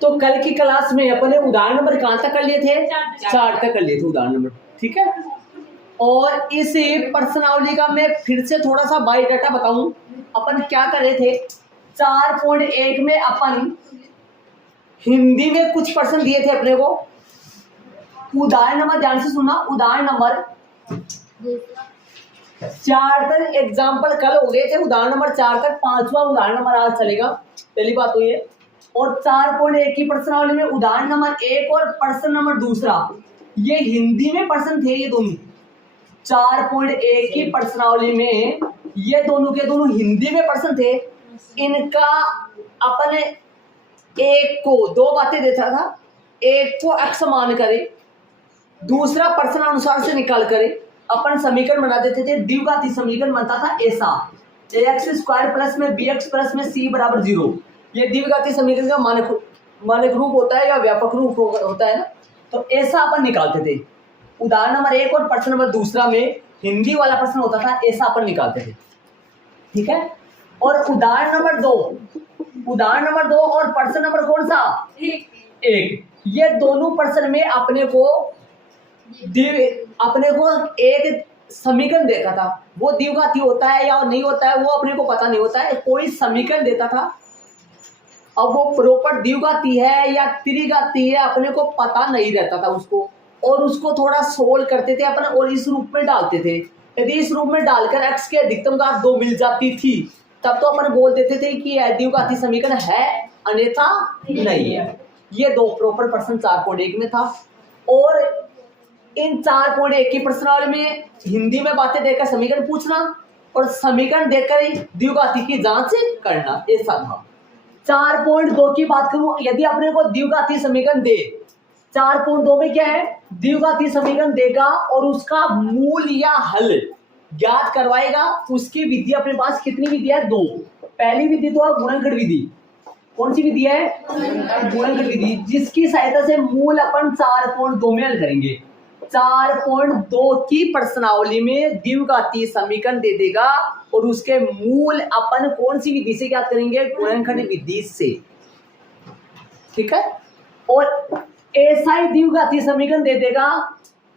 तो कल की क्लास में अपने उदाहरण नंबर कहाँ तक कर लिए थे? 4 तक कर लिए थे उदाहरण नंबर, ठीक है। और इस प्रश्नावली का मैं फिर से थोड़ा सा बायोडाटा बताऊं। अपन क्या कर रहे थे? 4.1 में अपन हिंदी में कुछ प्रश्न दिए थे अपने को। उदाहरण नंबर ध्यान से सुनना, उदाहरण नंबर 4 तक एग्जाम्पल कल हो गए थे, उदाहरण नंबर 4 तक, 5वां उदाहरण नंबर आज चलेगा। पहली बात तो ये। और 4.1 की प्रश्नावली में उदाहरण नंबर 1 और प्रश्न नंबर 2 ये हिंदी में प्रश्न थे। ये दोनों 4.1 की प्रश्नावली में ये दोनों के दोनों हिंदी में प्रश्न थे। इनका अपने एक को दो बातें देता था, एक को x मान करे, दूसरा प्रश्न अनुसार से निकाल करे अपन समीकरण बना देते थे। द्विघाती समीकरण बनता था ऐसा, ax² प्लस में bx प्लस में c बराबर 0। ये द्विघाती समीकरण का मानक रूप होता है या व्यापक रूप होता है ना, तो ऐसा अपन निकालते थे। उदाहरण नंबर 1 और प्रश्न नंबर 2 में हिंदी वाला प्रश्न होता था, ऐसा अपन निकालते थे, ठीक है। और उदाहरण नंबर 2 और प्रश्न नंबर कौन सा? 1। ये दोनों प्रश्न में अपने को एक समीकरण देखा था। वो द्विघाती होता है या नहीं होता है वो अपने को पता नहीं होता है, कोई समीकरण देता था। अब वो प्रॉपर द्विघाती है या त्रिघाती है अपने को पता नहीं रहता था उसको, और उसको थोड़ा सोल्व करते थे अपन और इस रूप में डालते थे। यदि इस रूप में डालकर x के अधिकतम घात 2 मिल जाती थी तब तो अपन बोल देते थे कि यह द्विघाती समीकरण है, अन्यथा नहीं है। ये दो प्रॉपर प्रश्न 4.1 में था। और इन 4.1 की प्रश्नावली में हिंदी में बातें देकर समीकरण पूछना और समीकरण देकर ही द्विघाती की जांच करना, ऐसा था। 4.2 की बात करूं, यदि अपने को द्विघाती समीकरण दे, 4.2 में क्या है? द्विघाती समीकरण देगा और उसका मूल या हल ज्ञात करवाएगा। उसकी विधि अपने पास कितनी विधि है? 2। पहली विधि तो है गुणनखंड विधि। कौन सी विधि है? गुणनखंड विधि, जिसकी सहायता से मूल अपन 4.2 में हल करेंगे। 4.2 की प्रश्नावली में द्विघाती समीकरण दे देगा और उसके मूल अपन कौन सी विधि से ज्ञात करेंगे? गुणनखंड विधि से, ठीक है। और ऐसा ही द्विघाती समीकरण दे देगा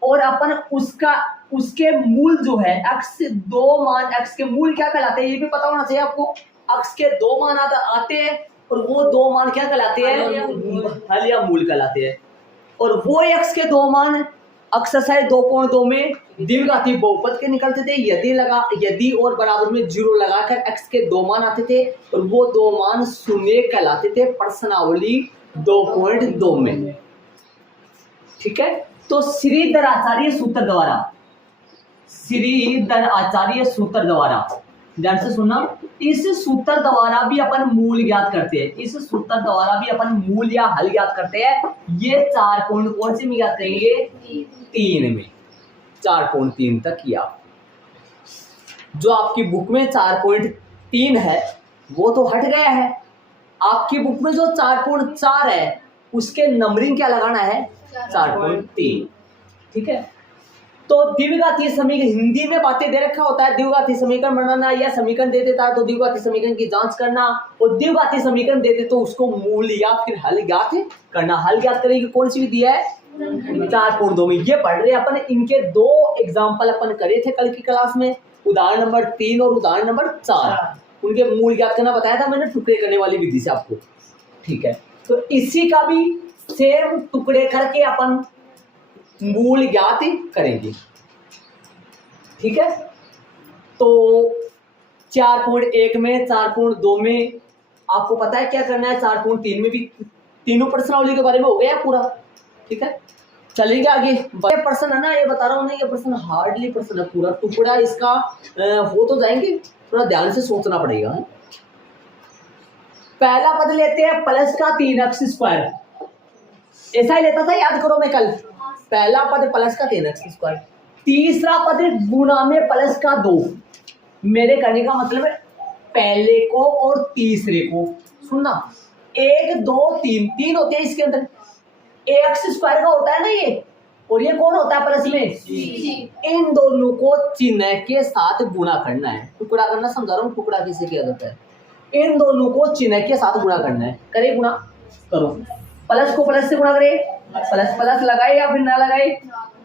और अपन उसके मूल जो है x के मूल क्या कहलाते हैं ये भी पता होना चाहिए आपको। x के 2 मान आते हैं और वो 2 मान क्या कहलाते हैं? हल या मूल कहलाते हैं। और वो x के 2 मान एक्सरसाइज 2.2 में द्विघाती बहुपद के निकलते थे। यदि और बराबर में 0 लगाकर x के 2 मान आते थे और वो 2 मान शून्य कहलाते थे प्रश्नावली 2.2 में, ठीक है। तो श्रीधर आचार्य सूत्र द्वारा ध्यान से सुनना, इस सूत्र द्वारा भी अपन मूल ज्ञात करते हैं। इस सूत्र द्वारा भी अपन मूल या हल ज्ञात करते हैं। ये 4 पॉइंट कौन से में ज्ञात करेंगे? 3 में, 4.3 तक किया। जो आपकी बुक में 4.3 है वो तो हट गया है। आपकी बुक में जो 4.4 है उसके नंबरिंग क्या लगाना है? 4.3, ठीक है। तो द्विघाती समीकरण हिंदी में बातें दे रखा होता है, द्विघाती समीकरण बनाना या समीकरण दे देता है तो द्विघाती समीकरण की जांच करना, और द्विघाती समीकरण दे दे तो उसको मूल या फिर हल ज्ञात करना। हल ज्ञात करेंगे कौन सी विधि है? 4.2 में। ये पढ़ रहे अपन, इनके 2 एग्जाम्पल अपन करे थे कल की क्लास में, उदाहरण नंबर 3 और उदाहरण नंबर 4। उनके मूल ज्ञात करना बताया था मैंने टुकड़े करने वाली विधि से आपको, ठीक है। तो इसी का भी सेम टुकड़े करके अपन मूल ज्ञात करेंगे, ठीक है। तो 4.1 में, 4.2 में आपको पता है क्या करना है। 4.3 में भी तीनों प्रश्नावली के बारे में हो गया पूरा, ठीक है। चलेंगे आगे। बड़े प्रश्न है ना, ये बता रहा हूँ ना, ये प्रश्न हार्डली प्रश्न है, पूरा टुकड़ा इसका हो तो जाएंगे, थोड़ा ध्यान से सोचना पड़ेगा। पहला पद लेते हैं प्लस का 3x², ऐसा ही लेता था, याद करो मैं कल। पहला पद प्लस का 3x², तीसरा पद गुणा में प्लस का 2। मेरे कहने का मतलब है पहले को और तीसरे को सुनना, 1 2 3 होते हैं इसके अंदर। x² का होता है ना ये, और ये कौन होता है प्लस में? इन दोनों को चिन्ह के साथ गुणा करना है। टुकड़ा करना समझा रहा हूँ, टुकड़ा किसे किया जाता है। इन दोनों को चिन्ह के साथ गुणा करना है। करे गुणा, करो। प्लस को प्लस से गुणा करे, प्लस प्लस लगाए या फिर ना लगाए,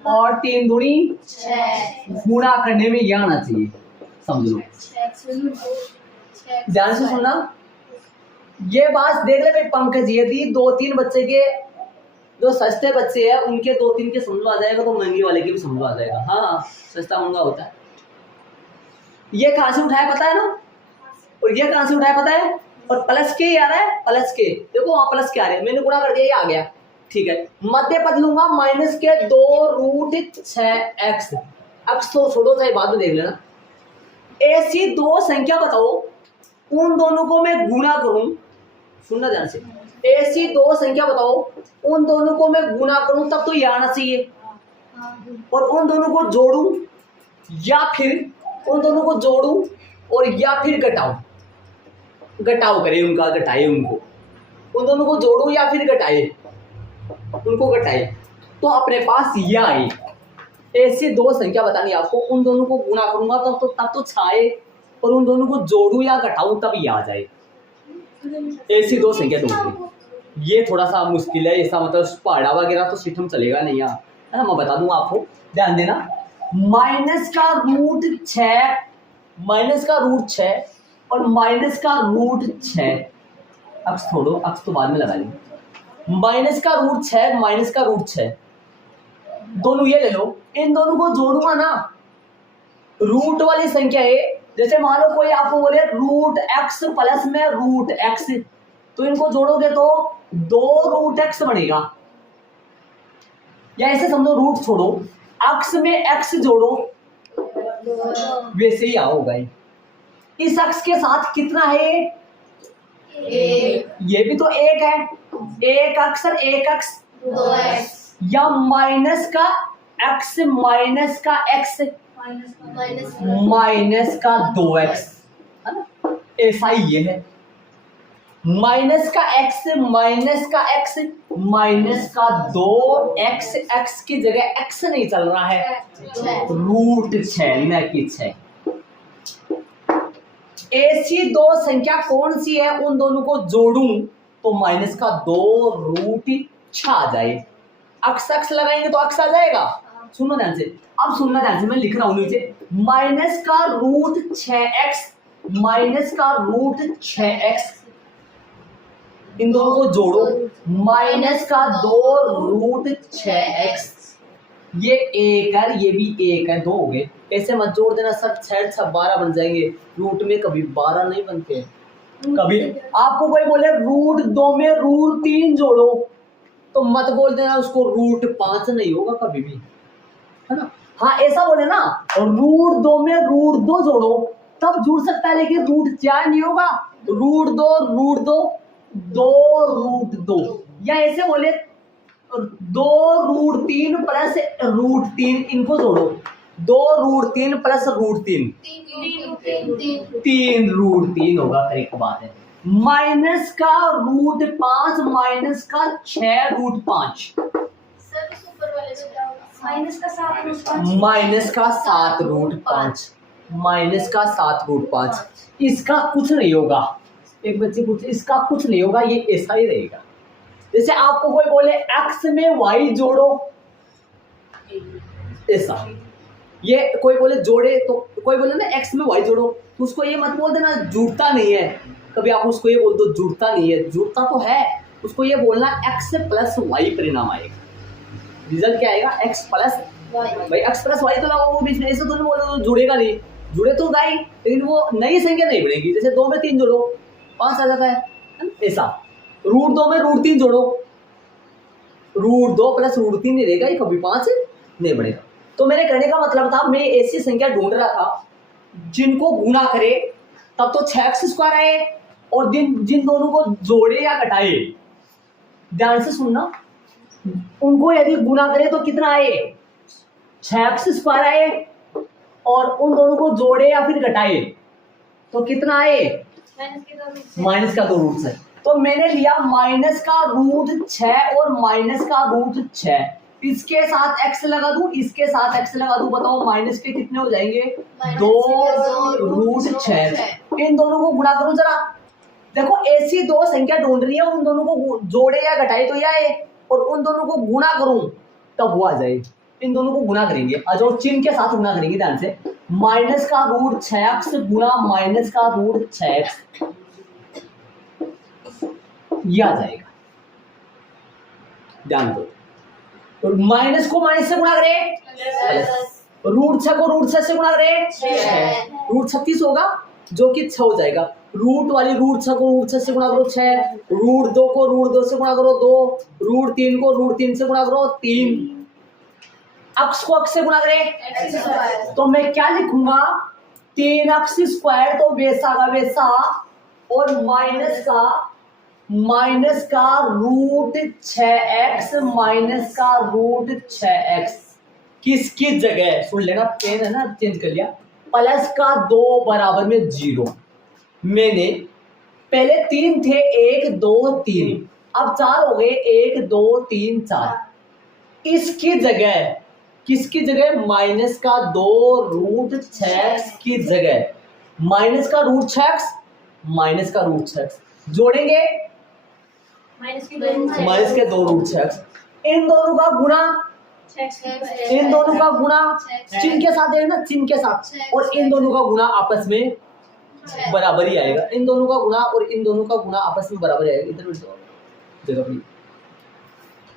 और 3 दूनी 6 गुणा करने में ये आना चाहिए, समझ लो। ध्यान से सुनना, ये बात देख ले भाई पंकज, यदि 2-3 बच्चे के जो सस्ते बच्चे हैं उनके 2-3 के समझ आ जाएगा तो महंगे वाले के भी समझ आ जाएगा। हाँ, सस्ता महंगा होता है। ये कहाँ से उठाया पता है ना, और ये कहाँ से उठाया पता है, और प्लस के आ रहा है, प्लस के देखो वहां प्लस के आ रहे हैं, मैंने गुणा कर दिया, ये आ गया, ठीक है। मध्य पद लूंगा माइनस के 2√6x, अक्स तो छोड़ो चाहे बाद में देख लेना। ऐसी दो संख्या बताओ उन दोनों को मैं गुणा करूं, सुनना ध्यान से, ऐसी दो संख्या बताओ उन दोनों को मैं गुणा करूं तब तो ये आना चाहिए, और उन दोनों को जोड़ूं या फिर उन दोनों को जोड़ूं और या फिर घटाऊं, घटाओ करे उनका, घटाए उनको, उन दोनों को जोड़ो या फिर घटाए उनको, घटाए तो अपने पास ये आई। ऐसी दो संख्या बतानी आपको, उन दोनों को गुणा करूंगा तब तो छाए, और उन दोनों को जोड़ू या घटाऊं तब ये आ जाए। ऐसी दो संख्या ढूंढनी, ये थोड़ा सा मुश्किल है, ऐसा मतलब पहाड़ा वगैरह तो सिस्टम चलेगा नहीं यार, है ना, मैं बता दूंगा आपको, ध्यान देना। -√6, -√6 और -√6, अक्स छोड़ो, अक्स तो बाद में लगा लेंगे, -√6 -√6 दोनों ये ले लो, इन दोनों को जोड़ूंगा ना, रूट वाली संख्या है, जैसे मान लो कोई आपको बोले √x प्लस में √x, तो इनको जोड़ोगे तो 2√x बनेगा, या ऐसे समझो रूट छोड़ो, अक्स में x जोड़ो, वैसे ही आओगा। इस अक्स के साथ कितना है, ये भी तो एक है, एक अक्स और एक अक्स 2x, या माइनस का x माइनस का x माइनस का 2x, है ना, ऐसा ही ये है, माइनस का x माइनस का x माइनस का 2x, x की जगह x नहीं चल रहा है, √6 न कि 6। ऐसी दो संख्या कौन सी है, उन दोनों को जोड़ूं तो माइनस का 2√6 आ जाए, अक्स अक्स लगाएंगे तो अक्स आ जाएगा। सुनो ध्यान से, अब सुनना ध्यान से, मैं लिख रहा हूं नीचे, माइनस का √6x माइनस का √6x, इन दोनों को जोड़ो, माइनस का 2√6x, ये एक है, ये भी एक है, 2 हो गए, ऐसे मत जोड़ देना सर, 6×6 12 बन जाएंगे, रूट में कभी 12 नहीं बनते कभी। आपको कोई बोले √2 में √3 जोड़ो तो मत बोल देना उसको, √5 नहीं होगा कभी भी, है ना। हाँ ऐसा बोले ना, और √2 में √2 जोड़ो तब जुड़ सकता है, लेकिन √4 नहीं होगा, √2 2√2, या ऐसे बोले 2√3 प्लस √3, इनको जोड़ो, 2√3 प्लस √3, 3√3 होगा, करेक्ट बात है। माइनस का √5 माइनस का 6√5, माइनस का 7√5, माइनस का 7√5, माइनस का 7√5, इसका कुछ नहीं होगा। एक बच्चे पूछे इसका कुछ नहीं होगा, ये ऐसा ही रहेगा। जैसे आपको कोई बोले x में y जोड़ो, ऐसा, ये कोई बोले जोड़े तो कोई बोले ना x में y जोड़ो, तो उसको ये मत बोल देना जुड़ता नहीं है, कभी आप उसको ये बोल दो जुड़ता नहीं है, जुड़ता तो है, उसको ये बोलना x प्लस y परिणाम आएगा, रिजल्ट क्या आएगा, x प्लस भाई x प्लस y तो लगा वो बीच में, ऐसे तो नहीं बोल दो जुड़ेगा नहीं, जुड़े तो गाई, लेकिन वो नई संख्या नहीं बनेगी। जैसे 2 में 3 जोड़ो 5 आ जाता है, ऐसा, √2 में √3 जोड़ो, √2 प्लस √3 नहीं रहेगा, ये कभी 5 नहीं बढ़ेगा। तो मेरे कहने का मतलब था, मैं ऐसी संख्या ढूंढ रहा था जिनको गुणा करे तब तो 6x² आए, और जिन दोनों को जोड़े या घटाए, ध्यान से सुनना, उनको यदि गुणा करे तो कितना आए, 6x² आए, और उन दोनों को जोड़े या फिर घटाए तो कितना आए, माइनस का 2√6। तो मैंने लिया माइनस का √6 और माइनस का √6, इसके साथ x लगा दूं, इसके साथ x लगा दूं, बताओ माइनस के कितने हो जाएंगे, 2√6। इन दोनों को गुणा करो जरा, देखो ऐसी दो संख्या ढूंढ रही है, उन दोनों को जोड़े या घटाए तो या है, और उन दोनों को गुणा करूं तब वो आ जाए। इन दोनों को गुणा करेंगे, और जो चिन्ह के साथ गुणा करेंगे ध्यान से, माइनस का रूट 6x गुणा माइनस का रूट 6x, ये आ जाएगा। ध्यान दो, तो माइनस को माइनस से गुणा करें, रूट 6 को रूट 6 से गुणा करें, रूट 36 होगा जो कि 6 हो जाएगा। रूट वाली रूट 6 को रूट 6 से गुणा करो 6, रूट 2 को रूट 2 से गुणा करो 2, रूट 3 को रूट 3 से गुणा करो 3, अक्स को अक्स से गुणा करें तो मैं क्या लिखूंगा, 3x स्क्वायर, तो वैसा का वैसा, और माइनस का रूट 6x माइनस का रूट 6x किसकी जगह, सुन लेना, पेन है ना चेंज कर लिया, प्लस का 2 बराबर में 0। मैंने पहले 3 थे, 1 2 3, अब 4 हो गए, 1 2 3 4, इसकी जगह किसकी जगह, माइनस का 2 रूट 6x की जगह माइनस का रूट 6x माइनस का रूट 6x जोड़ेंगे, माइनस के 2 रूट 6x, इन दोनों का गुणा, इन दोनों का गुणा चिन्ह के साथ है ना, चिन्ह के साथ, और इन दोनों का गुणा आपस में बराबर ही आएगा। इन दोनों का गुणा और इन दोनों का गुणा आपस में बराबर आएगा। इधर देखो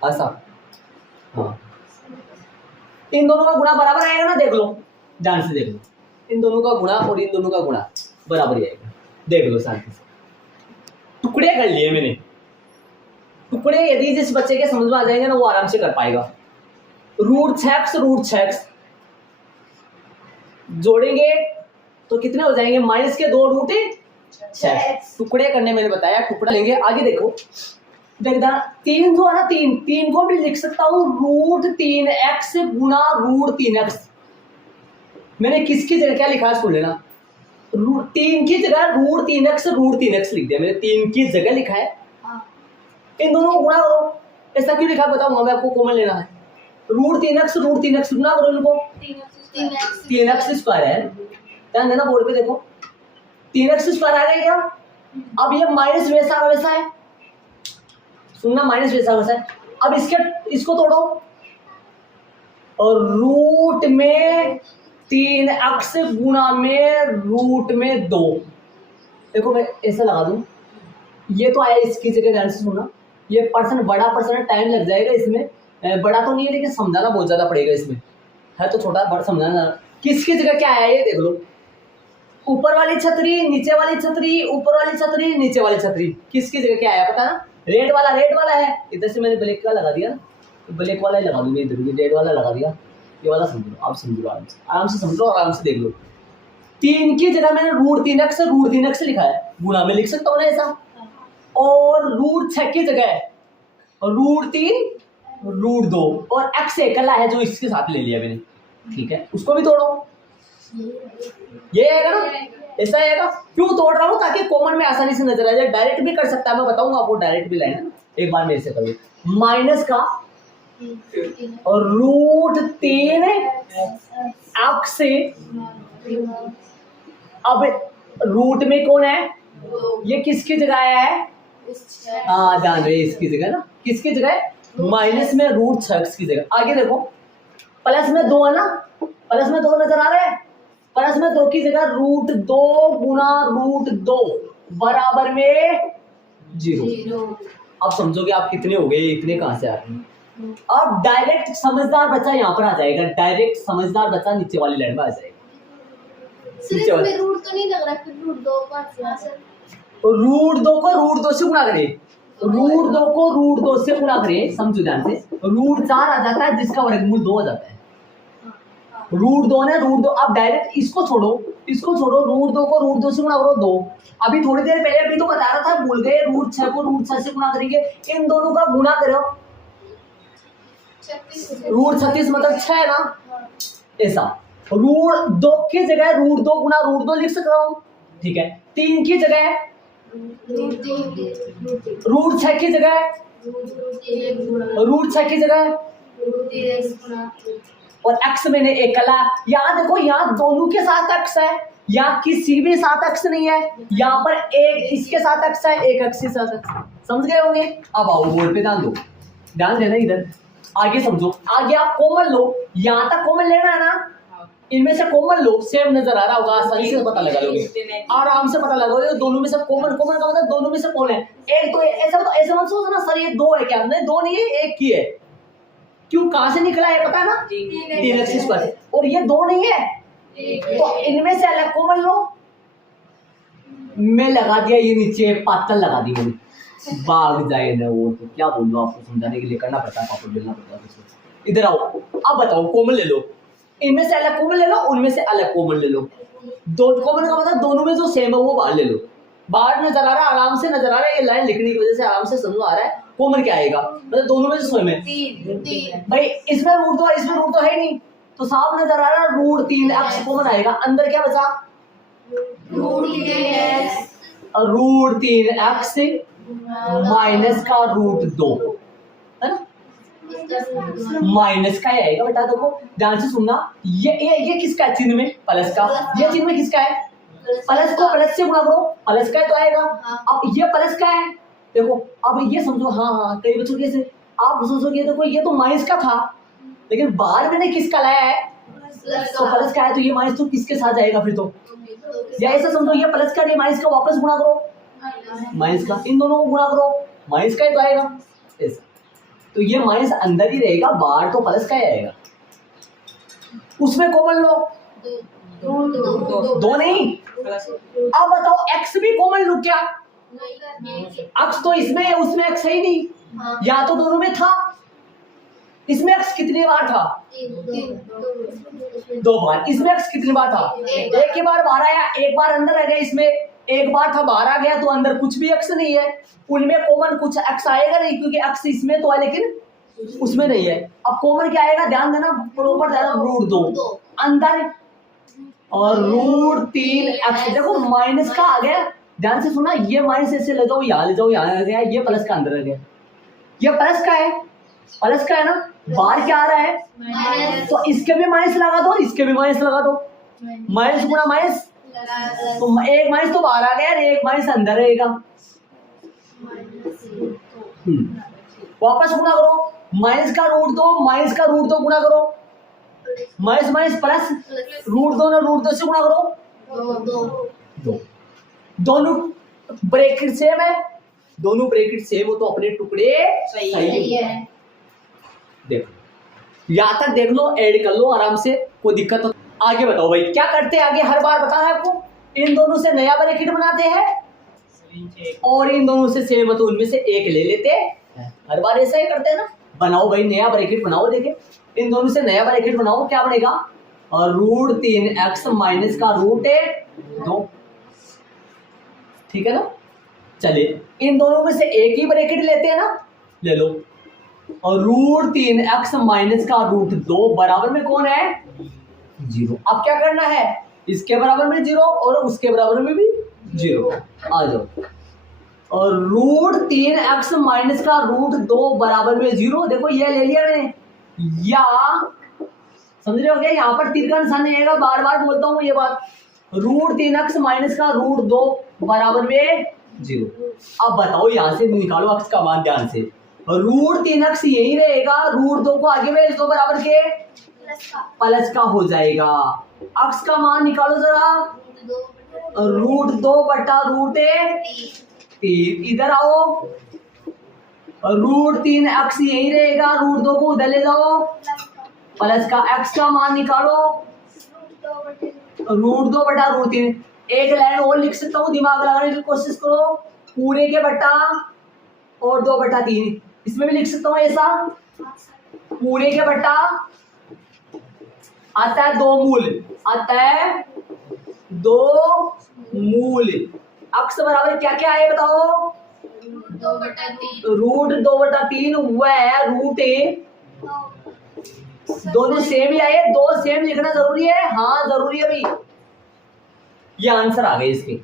ऐसा, हाँ, इन दोनों का गुणा बराबर आएगा ना, देख लो ध्यान से देख लो, इन दोनों का गुणा और इन दोनों का गुणा बराबर ही आएगा। देख लो शांति से, टुकड़े कर लिए मैंने, टुकड़े यदि जिस बच्चे के समझ में आ जाएंगे ना वो आराम से कर पाएगा। रूट 6x जोड़ेंगे तो कितने हो जाएंगे, माइनस के 2 रूट 6x, टुकड़े करने मैंने बताया, टुकड़ा लेंगे। आगे देखो, देखना 3 जो है ना, 3 को भी लिख सकता हूँ रूट 3x गुणा रूट 3x। मैंने किसकी जगह क्या लिखा है सुन लेना, रूट 3 की जगह रूट 3x लिख दिया मैंने, 3 की जगह लिखा है। इन दोनों को गुणा करो, ऐसा क्यों लिखा बताऊंगा मैं आपको, कॉमन लेना है। रूट 3x गुणा करो इनको, 3x स्क्वायर है, ध्यान देना बोर्ड पे देखो, 3x स्क्वायर आ गया क्या। अब ये माइनस वैसा का वैसा है, सुनना, माइनस वैसा वैसा है। अब इसको तोड़ो, और रूट में 3x गुणा में रूट में 2, देखो मैं ऐसा लगा दूं, ये तो आया, इसकी जगह ध्यान से सुनना, ये पर्सन बड़ा पर्सन है, टाइम लग जाएगा इसमें, बड़ा तो नहीं है लेकिन समझाना बहुत ज्यादा पड़ेगा, इसमें है तो छोटा, बड़ा समझाना। किसकी जगह क्या आया ये देख लो, ऊपर वाली छतरी, नीचे वाली छतरी, ऊपर वाली छतरी, नीचे वाली छतरी, किसकी जगह क्या आया पता ना, रेड वाला है। इधर से मैंने ब्लैक का लगा दिया ना, तो ब्लैक वाला ही लगा दूंगी, इधर रेड वाला लगा दिया, ये वाला समझ लो, आप समझ लो, आराम से समझ लो, आराम से देख लो। 3 की जगह मैंने रूट 3x लिखा है, गुणा में लिख सकता हूँ ना ऐसा, और रूट 6 की जगह रूट 3 रूट 2, और x एकला है जो इसके साथ ले लिया मैंने, ठीक है, उसको भी तोड़ो, ये आएगा ना, ऐसा आएगा। क्यों तोड़ रहा हूँ, ताकि कॉमन में आसानी से नजर आ जाए। डायरेक्ट भी कर सकता है, मैं बताऊंगा आपको, डायरेक्ट भी लाइन एक बार मेरे से करो, माइनस का और रूट 3 x से, अब रूट में कौन है, ये किसकी जगह आया है, हाँ ध्यान रहे, इसकी जगह ना, किसकी जगह, माइनस में रूट 6x की जगह। आगे देखो, प्लस में 2 है ना, प्लस में 2 नजर आ रहा है, प्लस में 2 की जगह रूट 2 गुना रूट 2 बराबर में 0। अब समझोगे आप कितने हो गए, इतने कहां से आ रहे हैं। अब डायरेक्ट समझदार बच्चा यहाँ पर आ जाएगा, डायरेक्ट समझदार बच्चा नीचे वाली लाइन में आ जाएगा। सिर्फ रूट तो नहीं लग रहा, फिर रूट 2 रूट 2 को रूट 2 से गुणा करें, रूट 2 को रूट 2 से गुणा करें, समझो ध्यान से, रूट 4 आ जाता है जिसका वर्गमूल 2 आ जाता है, रूट 2 ने रूट 2, अब डायरेक्ट इसको छोड़ो, रूट 2 को रूट 2 से गुणा करो 2। अभी थोड़ी देर पहले अभी तो बता रहा था, भूल गए, रूट 6 को रूट 6 से गुणा करेंगे, इन दोनों का गुणा करो, रूट 36 मतलब 6 है ना, ऐसा। रूट 2 की जगह रूट 2 गुणा रूट 2 लिख सकता हूँ, ठीक है। 3 की जगह रूट 6 की जगह रूट 6 की जगह, और x मैंने एकला, यहाँ देखो, यहाँ दोनों के साथ x है, यहाँ किसी भी साथ अक्ष नहीं है, यहाँ पर एक इसके साथ अक्ष है, एक अक्ष के साथ अक्ष। समझ गए होंगे? अब आओ बोर्ड पे ध्यान दो, ध्यान देना इधर, आगे समझो। आगे आप कॉमन लो, यहाँ तक कॉमन लेना है ना, इनमें से कॉमन लो, सेम नजर आ रहा होगा, आसानी से पता लगा लोगे, आराम से पता लगा लोगे। दोनों में से कॉमन, कॉमन का मतलब दोनों में से कौन है? एक तो ऐसा, तो ऐसे मत सोचना सर ये दो है, क्या नहीं, दो नहीं है, एक ही है। क्यों, कहां से निकला है पता है ना? 3x square. और ये दो नहीं है, तो इनमें से अलग कॉमन लो। मैं लगा दिया ये नीचे, पातल लगा दी मैंने, भाग जाए ना वो, तो क्या बोल दो, आपको समझाने के लिए करना पड़ता है, पापड़ बेलना पड़ता है। इधर आओ, अब बताओ कॉमन ले लो, इनमें से अलग कॉमन ले लो, उनमें से अलग कॉमन ले लो। दो कॉमन का मतलब दोनों में जो सेम है वो बाहर ले लो। बाहर नजर आ रहा है, आराम से नजर आ रहा है, ये लाइन लिखने की वजह से आराम से समझ आ रहा है। कॉमन क्या आएगा, मतलब दोनों में से सेम है। भाई इसमें रूट दो, इसमें रूट तो है नहीं, तो साफ नजर आ रहा है रूट 3x कॉमन आएगा। अंदर क्या बचा? रूट 3x माइनस का रूट 2 है ना, माइनस का ही आएगा बेटा। देखो ध्यान से सुनना, ये किसका है चिन्ह में? प्लस का। ये चिन्ह में किसका है? प्लस को प्लस से गुणा करो, प्लस का ही तो आएगा। अब ये प्लस का है, देखो अब ये समझो, हाँ कई बच्चों के से आप सोचोगे देखो ये तो माइनस का था, लेकिन बाहर मैंने किसका लाया है? तो प्लस का है, तो ये माइनस तो किसके साथ जाएगा फिर? तो या ऐसा समझो ये प्लस का, ये माइनस का, वापस गुणा करो माइनस का, इन दोनों को गुणा करो, माइनस का ही तो आएगा ऐसा। तो ये माइनस अंदर ही रहेगा, बाहर तो प्लस का ही आएगा। उसमें कॉमन लो, दो नहीं। अब बताओ x भी कॉमन लो क्या? x तो इसमें है, उसमें x है ही नहीं, या तो दोनों में था। इसमें x कितनी बार था? 2 बार। इसमें x कितनी बार था? एक ही बार बाहर आया, एक बार अंदर आ गया। इसमें एक बार था, बाहर आ गया, तो अंदर कुछ भी x नहीं है। उनमें कॉमन कुछ x आएगा नहीं, क्योंकि x इसमें तो है लेकिन उसमें नहीं है। अब कॉमन क्या आएगा? ध्यान देना प्रॉपर, ध्यान, रूट 2 अंदर और रूट 3x। देखो माइनस का आ गया, ध्यान से सुना, ये माइनस ऐसे ले जाओ, यहाँ ले जाओ, यहाँ आ गया, ये प्लस का अंदर आ गया, ये प्लस का है, प्लस का है ना। बाहर क्या आ रहा है? तो इसके भी माइनस लगा दो, इसके भी माइनस लगा दो, माइनस गुणा माइनस, तो एक माइनस तो बाहर आ गया, एक माइनस अंदर रहेगा। वापस गुणा करो, माइनस का रूट 2, माइनस का रूट 2 गुणा करो, माइनस माइनस प्लस, रूट 2 ने रूट 2 से गुणा करो, 2। दोनों ब्रैकेट सेम है, दोनों ब्रैकेट सेम हो तो अपने टुकड़े सही है। देखो यहाँ तक देख लो, ऐड कर लो आराम से, कोई दिक्कत हो। आगे बताओ भाई क्या करते हैं आगे? हर बार बताया आपको, इन दोनों से नया ब्रैकेट बनाते हैं और इन दोनों से सेम है तो उनमें से एक ले लेते हैं। हर बार ऐसा ही करते हैं ना। बनाओ भाई नया ब्रैकेट बनाओ, देखे इन दोनों से नया ब्रैकेट बनाओ, क्या बनेगा? और रूट 3x माइनस का रूट 2, ठीक है ना। चलिए इन दोनों में से एक ही ब्रैकेट लेते हैं ना, ले लो। और रूट 3x माइनस का रूट 2 बराबर में कौन है? 0। अब क्या करना है? इसके बराबर में 0 और उसके बराबर में भी 0 आ जाओ। और रूट 3x माइनस का रूट 2 बराबर में 0, देखो ये ले लिया मैंने, या समझ रहे हो क्या? यहाँ पर तीर का निशान नहीं आएगा, बार बार बोलता हूँ ये बात। रूट 3x माइनस का रूट 2 बराबर में 0। अब बताओ यहाँ से निकालो x का मान ध्यान से। रूट 3x यही रहेगा, रूट 2 को आगे भेज दो, बराबर के प्लस का हो जाएगा। x का मान निकालो जरा, रूट 2 बटा रूट 3। इधर आओ, रूट 3x यही रहेगा, रूट 2 को उधर ले जाओ, प्लस का x का मान निकालो, रूट 2 बटा रूट 3। एक लाइन और लिख सकता हूँ, दिमाग लगाने की कोशिश करो, पूरे के बटा और 2 बटा 3। इसमें भी लिख सकता हूँ ऐसा, पूरे के बटा आता है 2 मूल, आता है 2 मूल। x बराबर क्या क्या है बताओ? रूट 2 बटा 3 वह रूट 1। दोनों सेम ही आए, 2 सेम लिखना जरूरी है, हाँ जरूरी है भाई। ये आंसर आ गए इसके।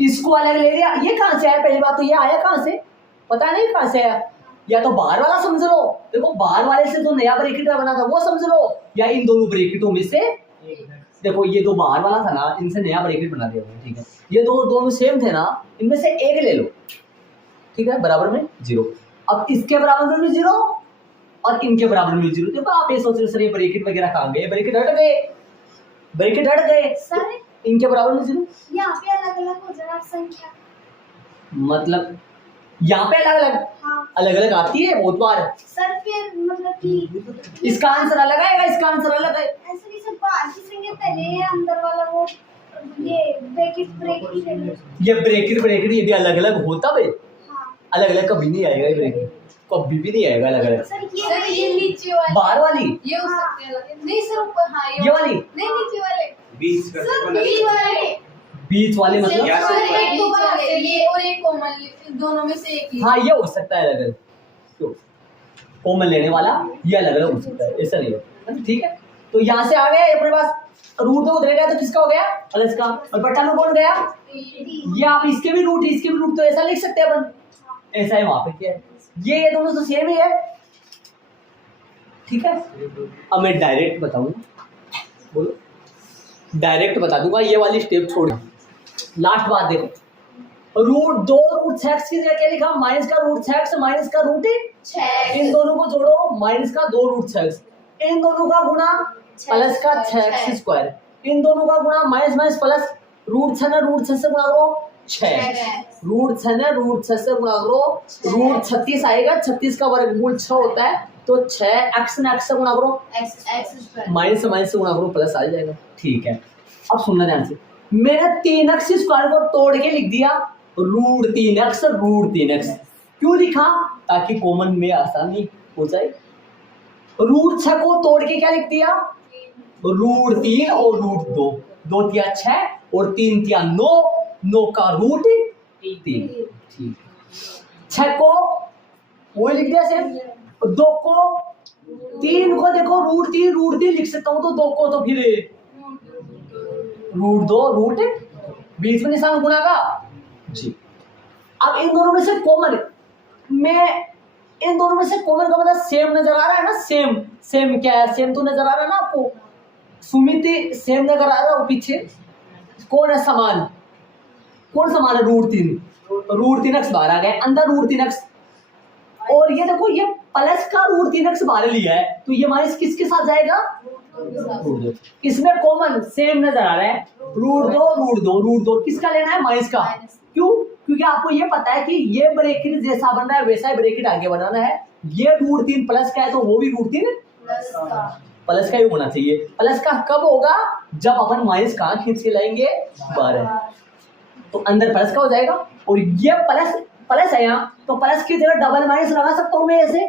इसको अलग ले लिया, ये कहां से आया? पहली बात तो ये आया कहां से पता नहीं, कहां से आया। या तो बाहर वाला समझ लो, देखो बाहर वाले से जो नया ब्रैकेट बना था वो समझ लो, या इन दोनों ब्रैकेटों में से देखो, ये दो बाहर वाला था ना, इनसे नया ब्रैकेट बना दिया मैंने, ठीक है। ये दोनों सेम थे ना, इनमें से एक ले लो, ठीक है, बराबर में 0। अब इसके बराबर में भी 0 और इनके बराबर में भी 0। देखो आप ये सोच रहे हो सर ये ब्रैकेट वगैरह कहाँ गए, ब्रैकेट हट गए, ब्रैकेट हट गए, सर इनके बराबर में 0। यहाँ पे अलग अलग हो जाएगा संख्या। मतलब यहाँ पे अलग अलग, हाँ अलग अलग आती है बहुत बार। सर फिर मतलब कि इसका आंसर अलग आएगा, इसका आंसर अलग है। ऐसे नहीं, सर बाहर की संख्या पहले है, अंदर वाला वो ये ब्रैकेट ब्रैकेट पहले। ये ब्रैकेट ये भी अलग अलग होता भाई, हाँ अलग अलग कभी नहीं आएगा, ये ब्रैकेट कभी भी नहीं आएगा अलग अलग। सर ये नीचे वाले बाहर वाली ये हो सकते हैं, नहीं सर ऊपर, हाँ ये वाली, नहीं नीचे वाले, बीच सर बीच वाले, बीच वाले मतलब सर एक दो बार ये और एक कॉमन, दोनों में से एक ही। हाँ ये हो सकता है अलग अलग, कॉमन लेने वाला ये अलग अलग हो सकता है, ऐसा नहीं है, ठीक है। तो यहाँ से आ गए अपने पास रूट 2 उधर गया तो किसका हो गया प्लस का, और बटा में कौन गया, ये आप इसके भी रूट इसके भी रूट, तो ऐसा लिख सकते हैं अपन, ऐसा है वहां पे क्या है, ये दोनों तो सेम ही है, ठीक है। अब मैं डायरेक्ट बताऊंगा, बोलो डायरेक्ट बता दूंगा, ये वाली स्टेप छोड़, लास्ट बात देखो, रूट 2 रूट 6 की जगह क्या लिखा, माइनस का रूट 6 माइनस का रूट 6, इन दोनों को जोड़ो, माइनस का 2 रूट 6, इन दोनों का गुणा प्लस का 6x स्क्वायर, इन दोनों का गुणा माइनस माइनस प्लस, रूट 6 ने रूट 6 से गुणा करो 6, रूट 6 ने रूट 6 से गुणा करो, रूट 36 आएगा, 36 का वर्गमूल 6 होता है, तो 6x ने x से गुणा करो, माइनस से माइनस से गुणा करो, प्लस आ जाएगा, ठीक है। अब सुनना ध्यान से, मैंने 3x स्क्वायर को तोड़ के लिख दिया रूट 3x, क्यों लिखा, ताकि कॉमन में आसानी हो जाए। रूट 6 को तोड़ के क्या लिख दिया, रूट 3 और रूट 2, 2 तिया 6 और 3 तिया 9, 9 का रूट 3, ठीक। 6 को वो लिख दिया सिर्फ, 2 को 3 को देखो रूट 3 लिख सकता हूँ, तो 2 को तो फिर रूट 2 रूट, बीच में निशान गुणा का जी। अब इन दोनों में से कॉमन, मैं इन दोनों में से कॉमन का मतलब सेम नजर आ रहा है ना, सेम क्या है, सेम तो नजर आ रहा है ना आपको, सुमिति सेम नजर आ रहा है, पीछे कौन है समान, कौन समान है, रूट 3x बाहर आ गए, अंदर रूट 3x, और ये देखो ये प्लस का रूट 3x बाहर लिया है, तो ये माइनस किसके साथ जाएगा, इसमें कॉमन सेम नजर आ रहा है, रूट दो किसका लेना है, माइनस का, क्यों, क्योंकि आपको ये पता है कि ये ब्रैकेट जैसा बन रहा है वैसा ही ब्रैकेट आगे बनाना है, ये रूट 3 प्लस का है तो वो भी रूट 3 प्लस का ही होना चाहिए। प्लस का कब होगा, जब अपन माइनस कहाँ खींच के लाएंगे, 12, तो अंदर प्लस का हो जाएगा, और ये प्लस है यहाँ, तो प्लस की जगह डबल माइनस लगा सकता हूँ मैं ऐसे,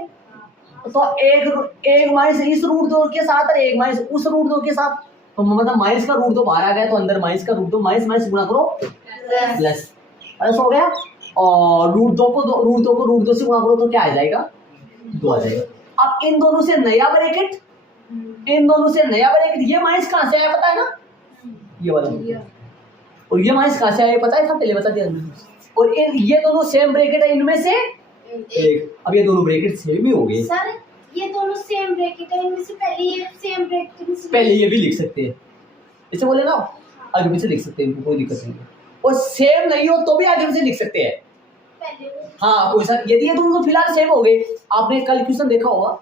तो एक माइनस इस रूट 2 के साथ और एक माइनस उस रूट 2 के साथ, तो मतलब माइनस का रूट 2 बाहर आ गया, तो अंदर माइनस का रूट 2, माइनस गुणा करो प्लस हो गया, और रूट 2 को रूट 2 से गुणा करो तो क्या आ जाएगा, 2 आ जाएगा। अब इन दोनों से नया ब्रैकेट, ये माइनस कहाँ से आया पता है ना, ये वाला, और ये माइनस कहाँ से आया पता है था, पहले बता दिया, और ये दोनों सेम ब्रैकेट है, इनमें से एक, अब ये दोनों ब्रैकेट सेम ही हो गए सर, ये दोनों सेम ब्रैकेट है, इनमें से पहले ये सेम ब्रैकेट, पहले ये भी लिख सकते हैं, इसे बोले ना आगे पीछे लिख सकते हैं, इनको कोई दिक्कत नहीं है, और सेम नहीं हो तो भी आगे पीछे लिख सकते हैं, हाँ कोई सर, यदि ये दोनों फिलहाल सेम हो गए, आपने कल क्वेश्चन देखा होगा,